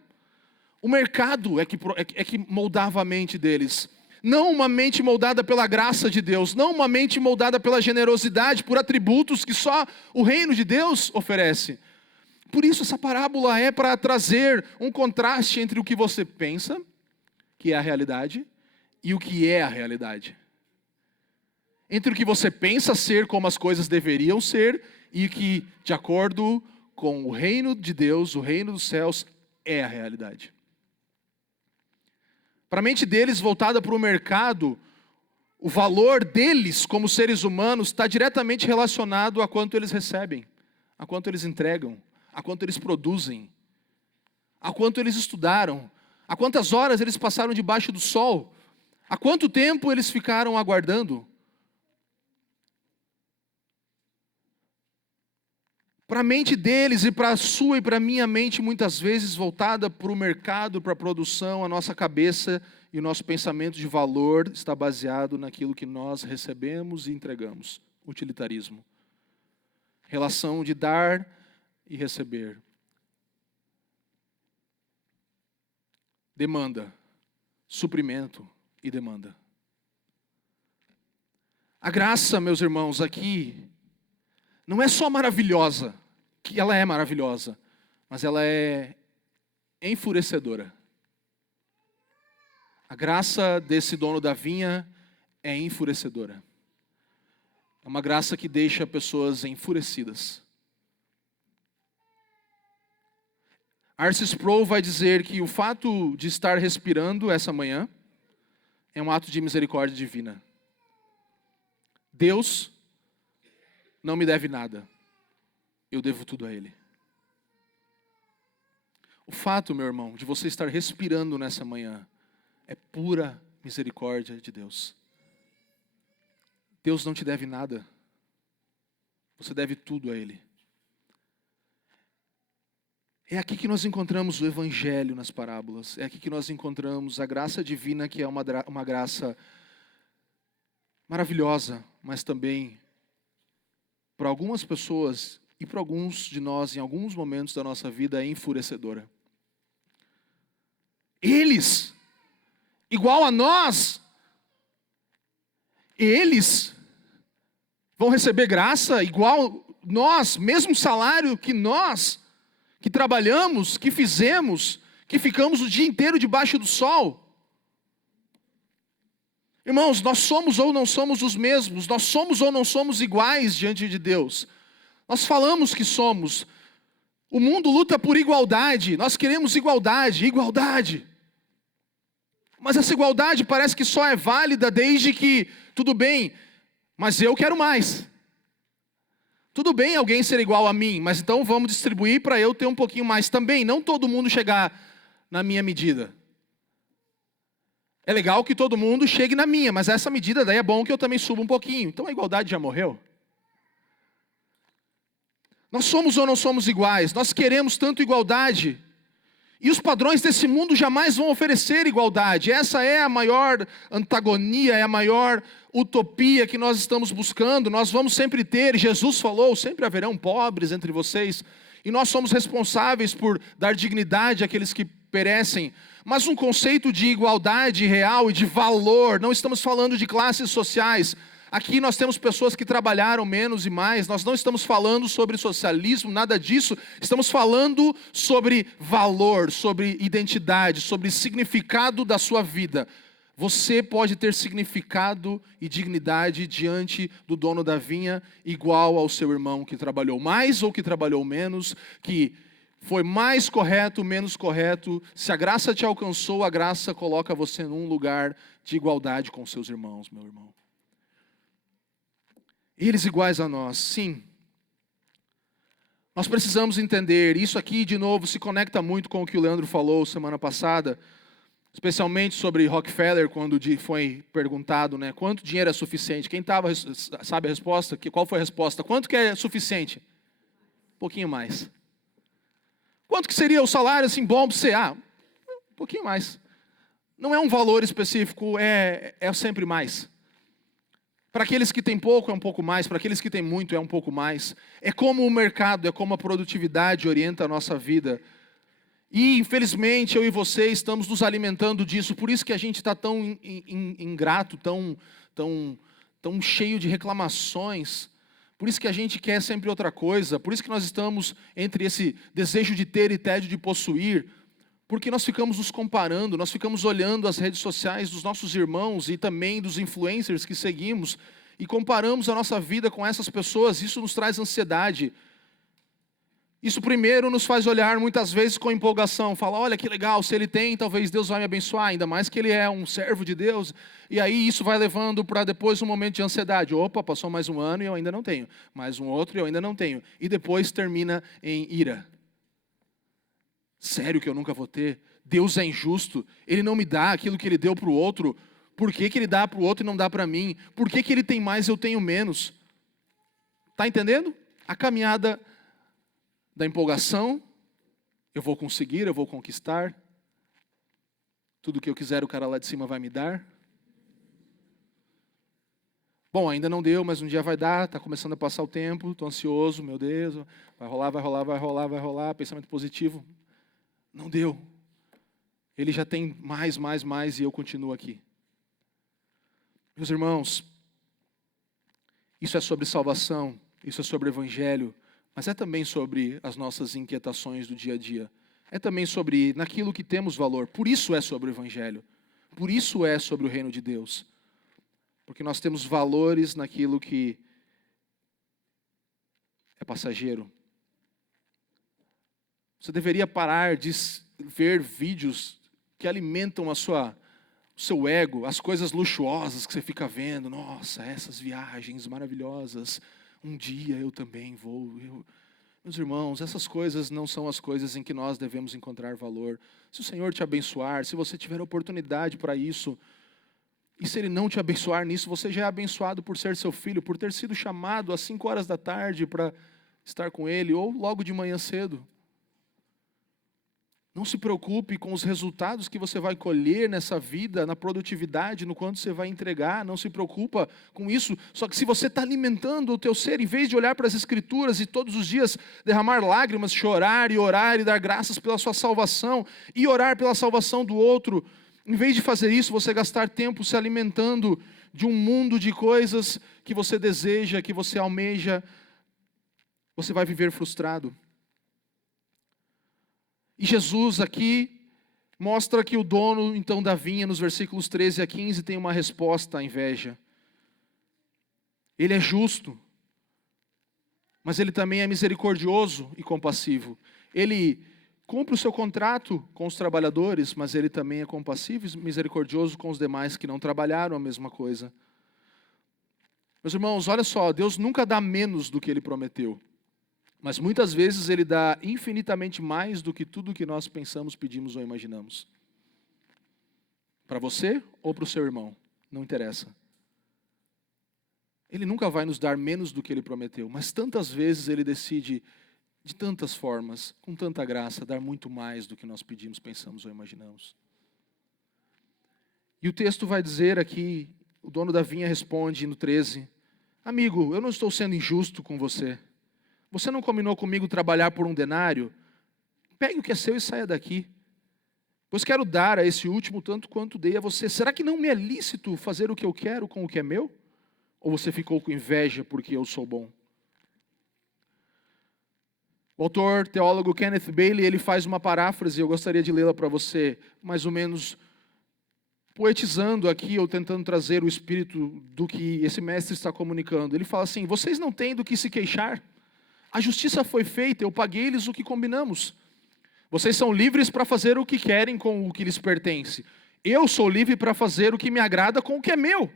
O mercado é que moldava a mente deles. Não uma mente moldada pela graça de Deus, não uma mente moldada pela generosidade, por atributos que só o reino de Deus oferece. Por isso essa parábola é para trazer um contraste entre o que você pensa que é a realidade, e o que é a realidade. Entre o que você pensa ser como as coisas deveriam ser, e o que, de acordo com o reino de Deus, o reino dos céus, é a realidade. Para a mente deles voltada para o mercado, o valor deles como seres humanos está diretamente relacionado a quanto eles recebem, a quanto eles entregam, a quanto eles produzem, a quanto eles estudaram, a quantas horas eles passaram debaixo do sol, a quanto tempo eles ficaram aguardando. Para a mente deles e para a sua e para a minha mente, muitas vezes voltada para o mercado, para a produção, a nossa cabeça e o nosso pensamento de valor está baseado naquilo que nós recebemos e entregamos. Utilitarismo. Relação de dar e receber. Demanda. Suprimento e demanda. A graça, meus irmãos, aqui não é só maravilhosa, que ela é maravilhosa, mas ela é enfurecedora. A graça desse dono da vinha é enfurecedora. É uma graça que deixa pessoas enfurecidas. R.C. Sproul vai dizer que o fato de estar respirando essa manhã é um ato de misericórdia divina. Deus não me deve nada. Eu devo tudo a Ele. O fato, meu irmão, de você estar respirando nessa manhã é pura misericórdia de Deus. Deus não te deve nada. Você deve tudo a Ele. É aqui que nós encontramos o Evangelho nas parábolas. É aqui que nós encontramos a graça divina, que é uma graça maravilhosa, mas também para algumas pessoas e para alguns de nós, em alguns momentos da nossa vida, é enfurecedora. Eles, igual a nós, eles vão receber graça igual nós, mesmo salário que nós, que trabalhamos, que fizemos, que ficamos o dia inteiro debaixo do sol. Irmãos, nós somos ou não somos os mesmos, nós somos ou não somos iguais diante de Deus. Nós falamos que somos. O mundo luta por igualdade, nós queremos igualdade, igualdade. Mas essa igualdade parece que só é válida desde que, tudo bem, mas eu quero mais. Tudo bem alguém ser igual a mim, mas então vamos distribuir para eu ter um pouquinho mais também. Não todo mundo chegar na minha medida. É legal que todo mundo chegue na minha, mas essa medida daí é bom que eu também suba um pouquinho. Então a igualdade já morreu. Nós somos ou não somos iguais? Nós queremos tanto igualdade. E os padrões desse mundo jamais vão oferecer igualdade. Essa é a maior antagonia, é a maior utopia que nós estamos buscando. Nós vamos sempre ter, Jesus falou, sempre haverão pobres entre vocês. E nós somos responsáveis por dar dignidade àqueles que perecem. Mas um conceito de igualdade real e de valor, não estamos falando de classes sociais. Aqui nós temos pessoas que trabalharam menos e mais, nós não estamos falando sobre socialismo, nada disso. Estamos falando sobre valor, sobre identidade, sobre significado da sua vida. Você pode ter significado e dignidade diante do dono da vinha, igual ao seu irmão que trabalhou mais ou que trabalhou menos, que foi mais correto, menos correto. Se a graça te alcançou, a graça coloca você num lugar de igualdade com seus irmãos, meu irmão. Eles iguais a nós, sim. Nós precisamos entender, isso aqui de novo se conecta muito com o que o Leandro falou semana passada, especialmente sobre Rockefeller, quando foi perguntado, né, quanto dinheiro é suficiente. Quem sabe a resposta? Qual foi a resposta? Quanto que é suficiente? Um pouquinho mais. Quanto que seria o salário assim bom para você? Um pouquinho mais. Não é um valor específico, é sempre mais. Para aqueles que têm pouco é um pouco mais, para aqueles que têm muito é um pouco mais. É como o mercado, é como a produtividade orienta a nossa vida. E infelizmente eu e você estamos nos alimentando disso, por isso que a gente está tão ingrato, tão cheio de reclamações. Por isso que a gente quer sempre outra coisa, por isso que nós estamos entre esse desejo de ter e tédio de possuir, Porque nós ficamos nos comparando, nós ficamos olhando as redes sociais dos nossos irmãos e também dos influencers que seguimos e comparamos a nossa vida com essas pessoas. Isso nos traz ansiedade. Isso primeiro nos faz olhar muitas vezes com empolgação. Fala, olha que legal, se ele tem, talvez Deus vai me abençoar, ainda mais que ele é um servo de Deus. E aí isso vai levando para depois um momento de ansiedade. Opa, passou mais um ano e eu ainda não tenho. Mais um outro e eu ainda não tenho. E depois termina em ira. Sério que eu nunca vou ter? Deus é injusto, Ele não me dá aquilo que Ele deu para o outro. Por que Ele dá para o outro e não dá para mim? Por que Ele tem mais e eu tenho menos? Está entendendo? A caminhada da empolgação, eu vou conseguir, eu vou conquistar. Tudo que eu quiser o cara lá de cima vai me dar. Bom, ainda não deu, mas um dia vai dar, está começando a passar o tempo, estou ansioso, meu Deus, vai rolar, vai rolar, vai rolar, vai rolar, pensamento positivo. Não deu. Ele já tem mais e eu continuo aqui. Meus irmãos, isso é sobre salvação, isso é sobre evangelho, mas é também sobre as nossas inquietações do dia a dia. É também sobre naquilo que temos valor. Por isso é sobre o evangelho. Por isso é sobre o reino de Deus. Porque nós temos valores naquilo que é passageiro. Você deveria parar de ver vídeos que alimentam o seu ego, as coisas luxuosas que você fica vendo. Nossa, essas viagens maravilhosas. Um dia eu também vou. Meus irmãos, essas coisas não são as coisas em que nós devemos encontrar valor. Se o Senhor te abençoar, se você tiver oportunidade para isso, e se Ele não te abençoar nisso, você já é abençoado por ser seu filho, por ter sido chamado às 5 horas da tarde para estar com Ele, ou logo de manhã cedo. Não se preocupe com os resultados que você vai colher nessa vida, na produtividade, no quanto você vai entregar. Não se preocupa com isso. Só que se você está alimentando o teu ser, em vez de olhar para as Escrituras e todos os dias derramar lágrimas, chorar e orar e dar graças pela sua salvação e orar pela salvação do outro, em vez de fazer isso, você gastar tempo se alimentando de um mundo de coisas que você deseja, que você almeja, você vai viver frustrado. E Jesus aqui mostra que o dono então da vinha, nos versículos 13 a 15, tem uma resposta à inveja. Ele é justo, mas ele também é misericordioso e compassivo. Ele cumpre o seu contrato com os trabalhadores, mas ele também é compassivo e misericordioso com os demais que não trabalharam a mesma coisa. Meus irmãos, olha só, Deus nunca dá menos do que Ele prometeu. Mas muitas vezes Ele dá infinitamente mais do que tudo que nós pensamos, pedimos ou imaginamos. Para você ou para o seu irmão, não interessa. Ele nunca vai nos dar menos do que Ele prometeu, mas tantas vezes Ele decide, de tantas formas, com tanta graça, dar muito mais do que nós pedimos, pensamos ou imaginamos. E o texto vai dizer aqui, o dono da vinha responde no 13, amigo, eu não estou sendo injusto com você. Você não combinou comigo trabalhar por 1 denário? Pegue o que é seu e saia daqui. Pois quero dar a esse último tanto quanto dei a você. Será que não me é lícito fazer o que eu quero com o que é meu? Ou você ficou com inveja porque eu sou bom? O autor, teólogo Kenneth Bailey, ele faz uma paráfrase, eu gostaria de lê-la para você, mais ou menos poetizando aqui, ou tentando trazer o espírito do que esse mestre está comunicando. Ele fala assim, vocês não têm do que se queixar? A justiça foi feita, eu paguei-lhes o que combinamos. Vocês são livres para fazer o que querem com o que lhes pertence. Eu sou livre para fazer o que me agrada com o que é meu.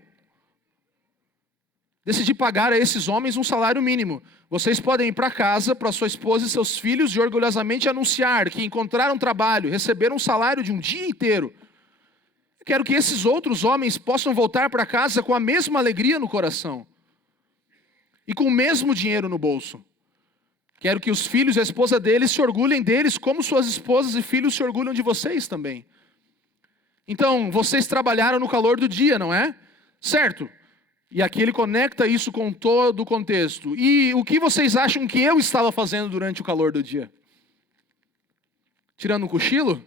Decidi pagar a esses homens um salário mínimo. Vocês podem ir para casa, para sua esposa e seus filhos e orgulhosamente anunciar que encontraram trabalho, receberam um salário de um dia inteiro. Eu quero que esses outros homens possam voltar para casa com a mesma alegria no coração e com o mesmo dinheiro no bolso. Quero que os filhos e a esposa deles se orgulhem deles, como suas esposas e filhos se orgulham de vocês também. Então, vocês trabalharam no calor do dia, não é? Certo. E aqui ele conecta isso com todo o contexto. E o que vocês acham que eu estava fazendo durante o calor do dia? Tirando um cochilo?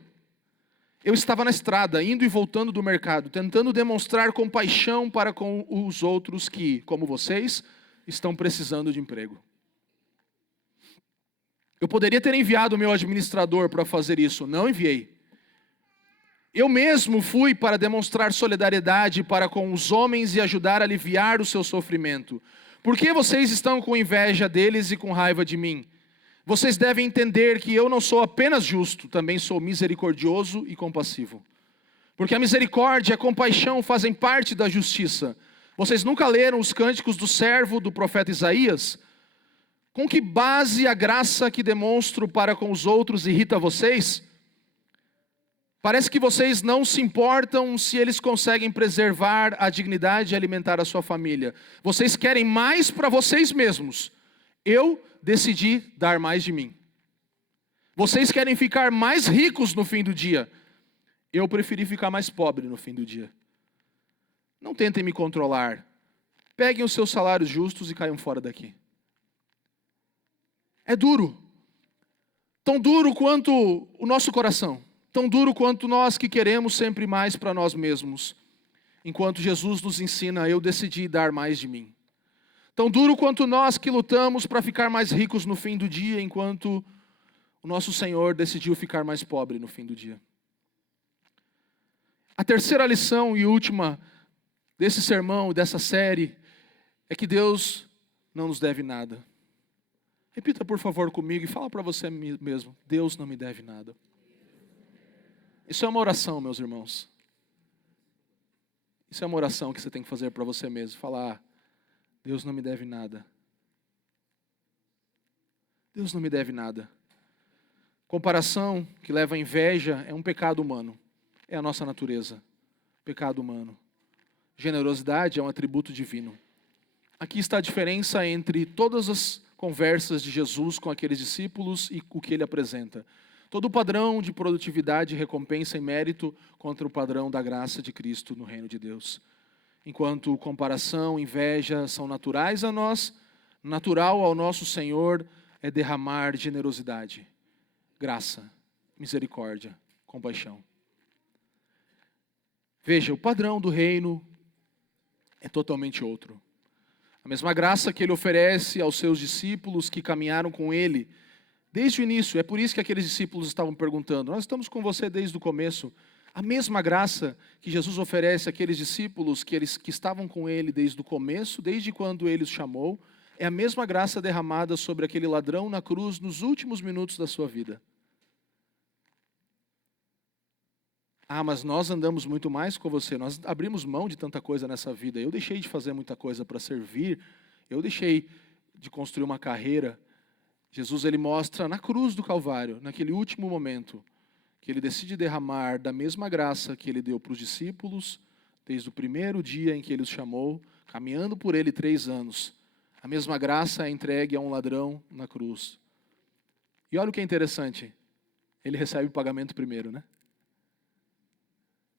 Eu estava na estrada, indo e voltando do mercado, tentando demonstrar compaixão para com os outros que, como vocês, estão precisando de emprego. Eu poderia ter enviado o meu administrador para fazer isso, não enviei. Eu mesmo fui para demonstrar solidariedade para com os homens e ajudar a aliviar o seu sofrimento. Por que vocês estão com inveja deles e com raiva de mim? Vocês devem entender que eu não sou apenas justo, também sou misericordioso e compassivo. Porque a misericórdia e a compaixão fazem parte da justiça. Vocês nunca leram os cânticos do servo do profeta Isaías? Com que base a graça que demonstro para com os outros irrita vocês? Parece que vocês não se importam se eles conseguem preservar a dignidade e alimentar a sua família. Vocês querem mais para vocês mesmos. Eu decidi dar mais de mim. Vocês querem ficar mais ricos no fim do dia. Eu preferi ficar mais pobre no fim do dia. Não tentem me controlar. Peguem os seus salários justos e caiam fora daqui. É duro. Tão duro quanto o nosso coração. Tão duro quanto nós que queremos sempre mais para nós mesmos. Enquanto Jesus nos ensina, eu decidi dar mais de mim. Tão duro quanto nós que lutamos para ficar mais ricos no fim do dia, enquanto o nosso Senhor decidiu ficar mais pobre no fim do dia. A terceira lição e última desse sermão, dessa série, é que Deus não nos deve nada. Repita por favor comigo e fala para você mesmo, Deus não me deve nada. Isso é uma oração, meus irmãos. Isso é uma oração que você tem que fazer para você mesmo. Falar, Deus não me deve nada. Deus não me deve nada. Comparação que leva à inveja é um pecado humano. É a nossa natureza. Pecado humano. Generosidade é um atributo divino. Aqui está a diferença entre todas as conversas de Jesus com aqueles discípulos e o que ele apresenta. Todo o padrão de produtividade, recompensa e mérito contra o padrão da graça de Cristo no reino de Deus. Enquanto comparação, inveja são naturais a nós, natural ao nosso Senhor é derramar generosidade, graça, misericórdia, compaixão. Veja, o padrão do reino é totalmente outro. A mesma graça que ele oferece aos seus discípulos que caminharam com ele desde o início, é por isso que aqueles discípulos estavam perguntando, nós estamos com você desde o começo. A mesma graça que Jesus oferece àqueles discípulos que estavam com ele desde o começo, desde quando ele os chamou, é a mesma graça derramada sobre aquele ladrão na cruz nos últimos minutos da sua vida. Ah, mas nós andamos muito mais com você, nós abrimos mão de tanta coisa nessa vida, eu deixei de fazer muita coisa para servir, eu deixei de construir uma carreira. Jesus ele mostra na cruz do Calvário, naquele último momento, que ele decide derramar da mesma graça que ele deu para os discípulos, desde o primeiro dia em que ele os chamou, caminhando por ele 3 anos. A mesma graça é entregue a um ladrão na cruz. E olha o que é interessante, ele recebe o pagamento primeiro, né?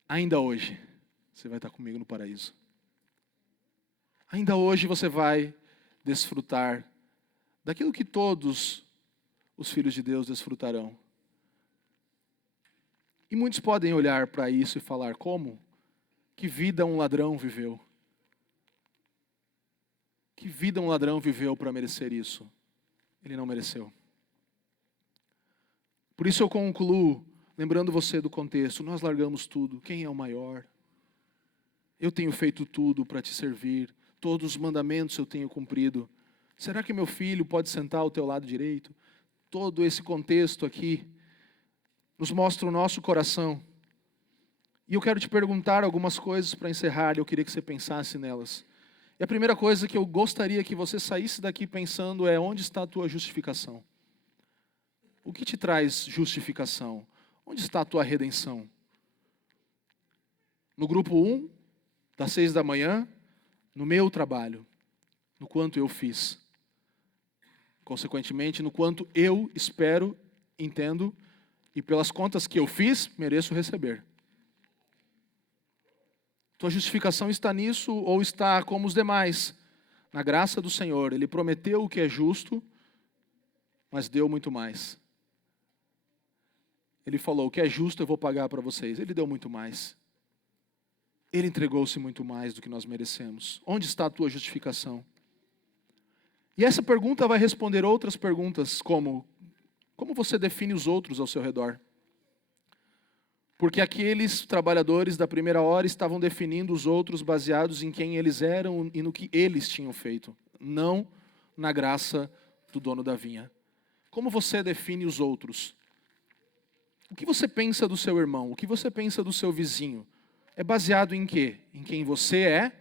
Ainda hoje, você vai estar comigo no paraíso. Ainda hoje você vai desfrutar daquilo que todos os filhos de Deus desfrutarão. E muitos podem olhar para isso e falar, como? Que vida um ladrão viveu? Que vida um ladrão viveu para merecer isso? Ele não mereceu. Por isso eu concluo, lembrando você do contexto, nós largamos tudo. Quem é o maior? Eu tenho feito tudo para te servir. Todos os mandamentos eu tenho cumprido. Será que meu filho pode sentar ao teu lado direito? Todo esse contexto aqui nos mostra o nosso coração. E eu quero te perguntar algumas coisas para encerrar, e eu queria que você pensasse nelas. E a primeira coisa que eu gostaria que você saísse daqui pensando é, onde está a tua justificação? O que te traz justificação? Onde está a tua redenção? No grupo 1, das 6 da manhã, no meu trabalho, no quanto eu fiz. Consequentemente, no quanto eu espero, entendo, e pelas contas que eu fiz, mereço receber. Tua justificação está nisso ou está como os demais? Na graça do Senhor, Ele prometeu o que é justo, mas deu muito mais. Ele falou, o que é justo eu vou pagar para vocês. Ele deu muito mais. Ele entregou-se muito mais do que nós merecemos. Onde está a tua justificação? E essa pergunta vai responder outras perguntas, como você define os outros ao seu redor? Porque aqueles trabalhadores da primeira hora estavam definindo os outros baseados em quem eles eram e no que eles tinham feito, não na graça do dono da vinha. Como você define os outros? O que você pensa do seu irmão? O que você pensa do seu vizinho? É baseado em quê? Em quem você é?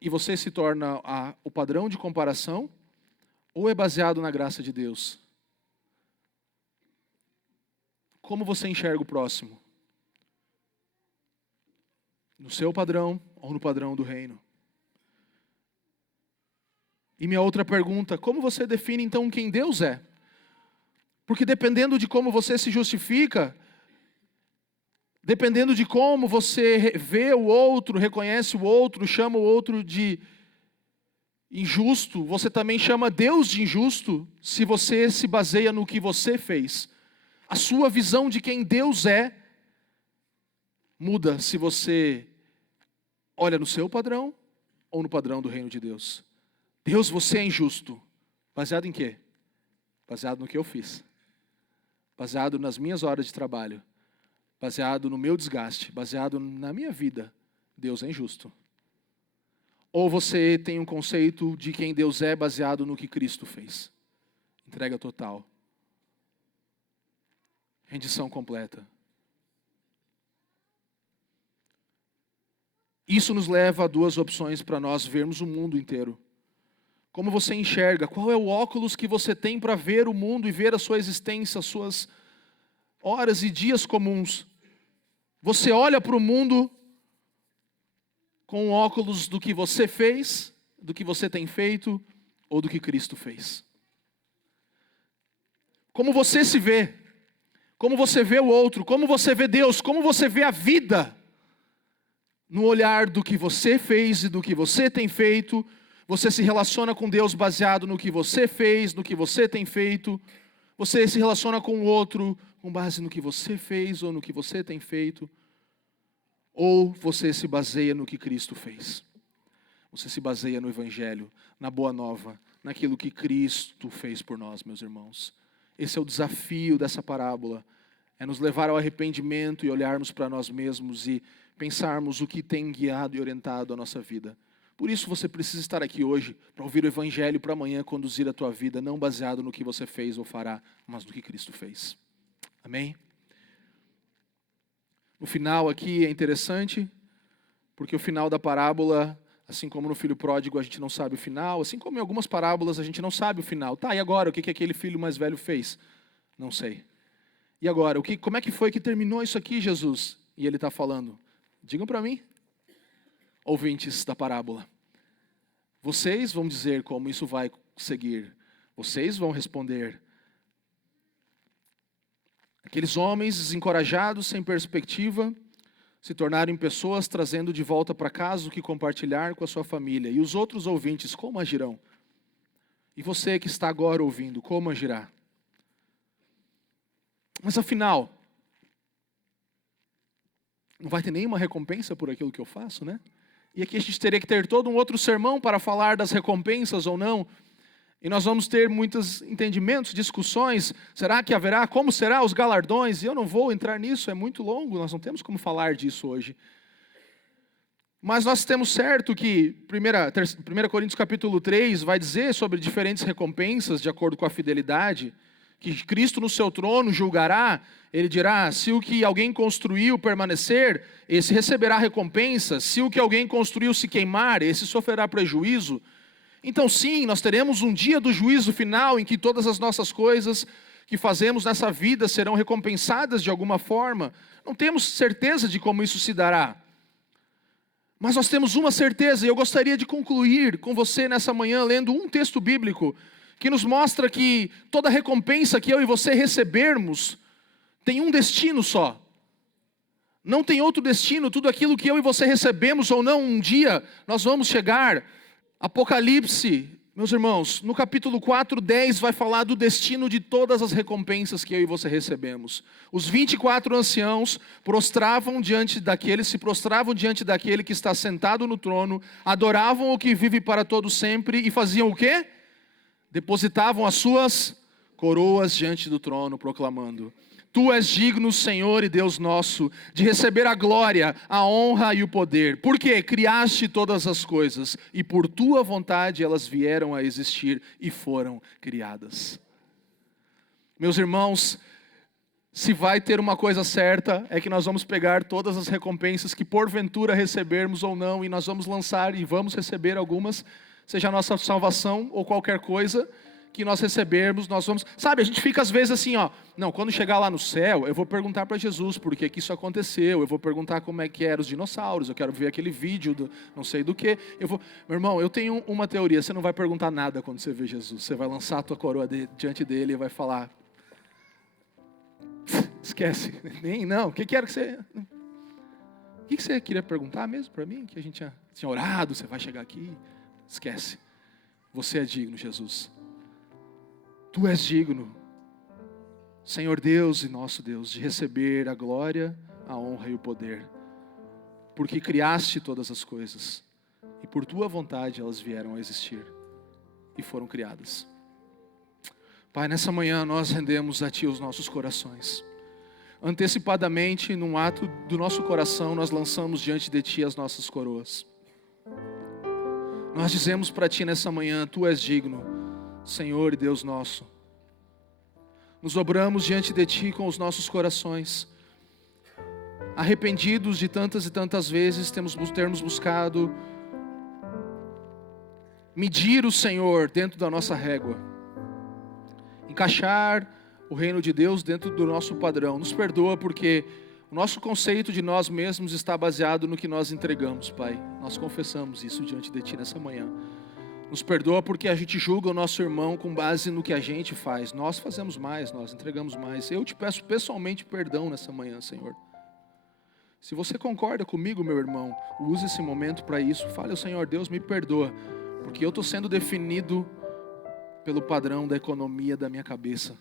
E você se torna o padrão de comparação? Ou é baseado na graça de Deus? Como você enxerga o próximo? No seu padrão ou no padrão do reino? E minha outra pergunta, como você define então quem Deus é? Porque dependendo de como você se justifica, dependendo de como você vê o outro, reconhece o outro, chama o outro de injusto, você também chama Deus de injusto se você se baseia no que você fez. A sua visão de quem Deus é muda se você olha no seu padrão ou no padrão do reino de Deus. Deus, você é injusto. Baseado em quê? Baseado no que eu fiz. Baseado nas minhas horas de trabalho. Baseado no meu desgaste. Baseado na minha vida. Deus é injusto. Ou você tem um conceito de quem Deus é baseado no que Cristo fez. Entrega total. Rendição completa. Isso nos leva a duas opções para nós vermos o mundo inteiro. Como você enxerga? Qual é o óculos que você tem para ver o mundo e ver a sua existência, as suas horas e dias comuns? Você olha para o mundo com óculos do que você fez, do que você tem feito ou do que Cristo fez? Como você se vê? Como você vê o outro? Como você vê Deus? Como você vê a vida? No olhar do que você fez e do que você tem feito, você se relaciona com Deus baseado no que você fez, no que você tem feito. Você se relaciona com o outro com base no que você fez ou no que você tem feito. Ou você se baseia no que Cristo fez. Você se baseia no Evangelho, na Boa Nova, naquilo que Cristo fez por nós, meus irmãos. Esse é o desafio dessa parábola. É nos levar ao arrependimento e olharmos para nós mesmos e pensarmos o que tem guiado e orientado a nossa vida. Por isso você precisa estar aqui hoje, para ouvir o Evangelho, para amanhã conduzir a tua vida, não baseado no que você fez ou fará, mas no que Cristo fez. Amém? No final aqui é interessante, porque o final da parábola, assim como no filho pródigo a gente não sabe o final, assim como em algumas parábolas a gente não sabe o final. Tá, e agora? O que aquele filho mais velho fez? Não sei. E agora? Como é que foi que terminou isso aqui, Jesus? E ele está falando, digam para mim, ouvintes da parábola. Vocês vão dizer como isso vai seguir. Vocês vão responder. Aqueles homens desencorajados, sem perspectiva, se tornaram em pessoas trazendo de volta para casa o que compartilhar com a sua família. E os outros ouvintes, como agirão? E você que está agora ouvindo, como agirá? Mas afinal, não vai ter nenhuma recompensa por aquilo que eu faço, né? E aqui a gente teria que ter todo um outro sermão para falar das recompensas ou não. E nós vamos ter muitos entendimentos, discussões. Será que haverá? Como será os galardões? E eu não vou entrar nisso, é muito longo, nós não temos como falar disso hoje. Mas nós temos certo que 1 Coríntios capítulo 3 vai dizer sobre diferentes recompensas de acordo com a fidelidade, que Cristo no seu trono julgará. Ele dirá, se o que alguém construiu permanecer, esse receberá recompensa. Se o que alguém construiu se queimar, esse sofrerá prejuízo. Então sim, nós teremos um dia do juízo final em que todas as nossas coisas que fazemos nessa vida serão recompensadas de alguma forma. Não temos certeza de como isso se dará. Mas nós temos uma certeza, e eu gostaria de concluir com você nessa manhã lendo um texto bíblico que nos mostra que toda recompensa que eu e você recebermos tem um destino só. Não tem outro destino. Tudo aquilo que eu e você recebemos ou não, um dia nós vamos chegar. Apocalipse, meus irmãos, no capítulo 4:10 vai falar do destino de todas as recompensas que eu e você recebemos. Os 24 anciãos se prostravam diante daquele que está sentado no trono, adoravam o que vive para todo sempre e faziam o quê? Depositavam as suas coroas diante do trono, proclamando: Tu és digno, Senhor e Deus nosso, de receber a glória, a honra e o poder, porque criaste todas as coisas, e por Tua vontade elas vieram a existir e foram criadas. Meus irmãos, se vai ter uma coisa certa, é que nós vamos pegar todas as recompensas que porventura recebermos ou não, e nós vamos lançar e vamos receber algumas, seja a nossa salvação ou qualquer coisa que nós recebermos, nós vamos... Sabe, a gente fica às vezes assim, não, quando chegar lá no céu, eu vou perguntar para Jesus por que isso aconteceu, eu vou perguntar como é que eram os dinossauros, eu quero ver aquele vídeo do não sei do que, meu irmão, eu tenho uma teoria, você não vai perguntar nada quando você vê Jesus, você vai lançar a tua coroa diante dele e vai falar... Esquece, não, o que era que você... O que você queria perguntar mesmo para mim? Que a gente tinha orado, você vai chegar aqui? Esquece, você é digno, Jesus. Tu és digno, Senhor Deus e nosso Deus, de receber a glória, a honra e o poder, porque criaste todas as coisas, e por Tua vontade elas vieram a existir, e foram criadas. Pai, nessa manhã nós rendemos a Ti os nossos corações. Antecipadamente, num ato do nosso coração, nós lançamos diante de Ti as nossas coroas. Nós dizemos para Ti nessa manhã: Tu és digno, Senhor e Deus nosso. Nos dobramos diante de Ti com os nossos corações, arrependidos de tantas e tantas vezes termos buscado medir o Senhor dentro da nossa régua, encaixar o reino de Deus dentro do nosso padrão. Nos perdoa porque o nosso conceito de nós mesmos está baseado no que nós entregamos, Pai. Nós confessamos isso diante de Ti nessa manhã. Nos perdoa porque a gente julga o nosso irmão com base no que a gente faz. Nós fazemos mais, nós entregamos mais. Eu te peço pessoalmente perdão nessa manhã, Senhor. Se você concorda comigo, meu irmão, use esse momento para isso. Fale ao Senhor: Deus, me perdoa, porque eu estou sendo definido pelo padrão da economia da minha cabeça,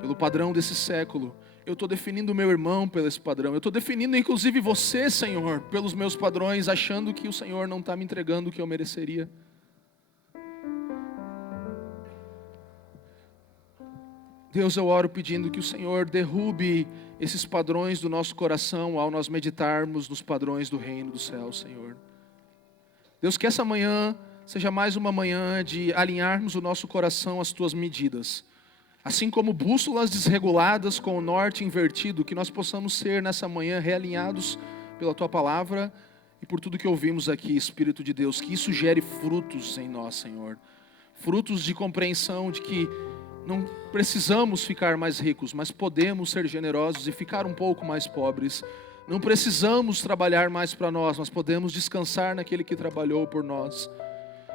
pelo padrão desse século. Eu estou definindo o meu irmão pelo esse padrão. Eu estou definindo inclusive você, Senhor, pelos meus padrões, achando que o Senhor não está me entregando o que eu mereceria. Deus, eu oro pedindo que o Senhor derrube esses padrões do nosso coração ao nós meditarmos nos padrões do reino do céu, Senhor. Deus, que essa manhã seja mais uma manhã de alinharmos o nosso coração às Tuas medidas. Assim como bússolas desreguladas com o norte invertido, que nós possamos ser nessa manhã realinhados pela Tua palavra e por tudo que ouvimos aqui, Espírito de Deus. Que isso gere frutos em nós, Senhor. Frutos de compreensão de que não precisamos ficar mais ricos, mas podemos ser generosos e ficar um pouco mais pobres. Não precisamos trabalhar mais para nós, mas podemos descansar naquele que trabalhou por nós.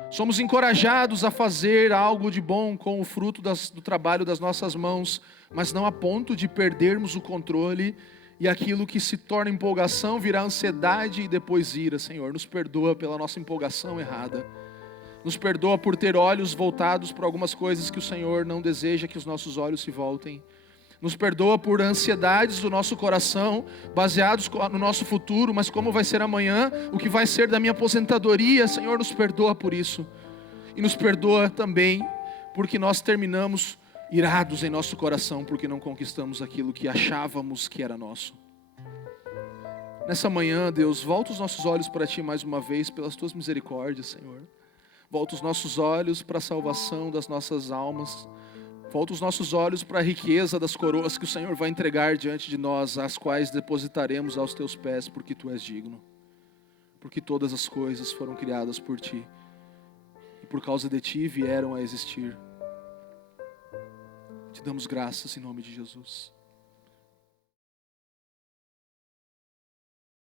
Somos encorajados a fazer algo de bom com o fruto do trabalho das nossas mãos, mas não a ponto de perdermos o controle e aquilo que se torna empolgação virá ansiedade e depois ira. Senhor, nos perdoa pela nossa empolgação errada. Nos perdoa por ter olhos voltados para algumas coisas que o Senhor não deseja que os nossos olhos se voltem. Nos perdoa por ansiedades do nosso coração, baseados no nosso futuro, mas como vai ser amanhã, o que vai ser da minha aposentadoria. Senhor, nos perdoa por isso. E nos perdoa também porque nós terminamos irados em nosso coração, porque não conquistamos aquilo que achávamos que era nosso. Nessa manhã, Deus, volta os nossos olhos para Ti mais uma vez, pelas Tuas misericórdias, Senhor. Volta os nossos olhos para a salvação das nossas almas. Volta os nossos olhos para a riqueza das coroas que o Senhor vai entregar diante de nós, as quais depositaremos aos Teus pés, porque Tu és digno. Porque todas as coisas foram criadas por Ti. E por causa de Ti vieram a existir. Te damos graças em nome de Jesus.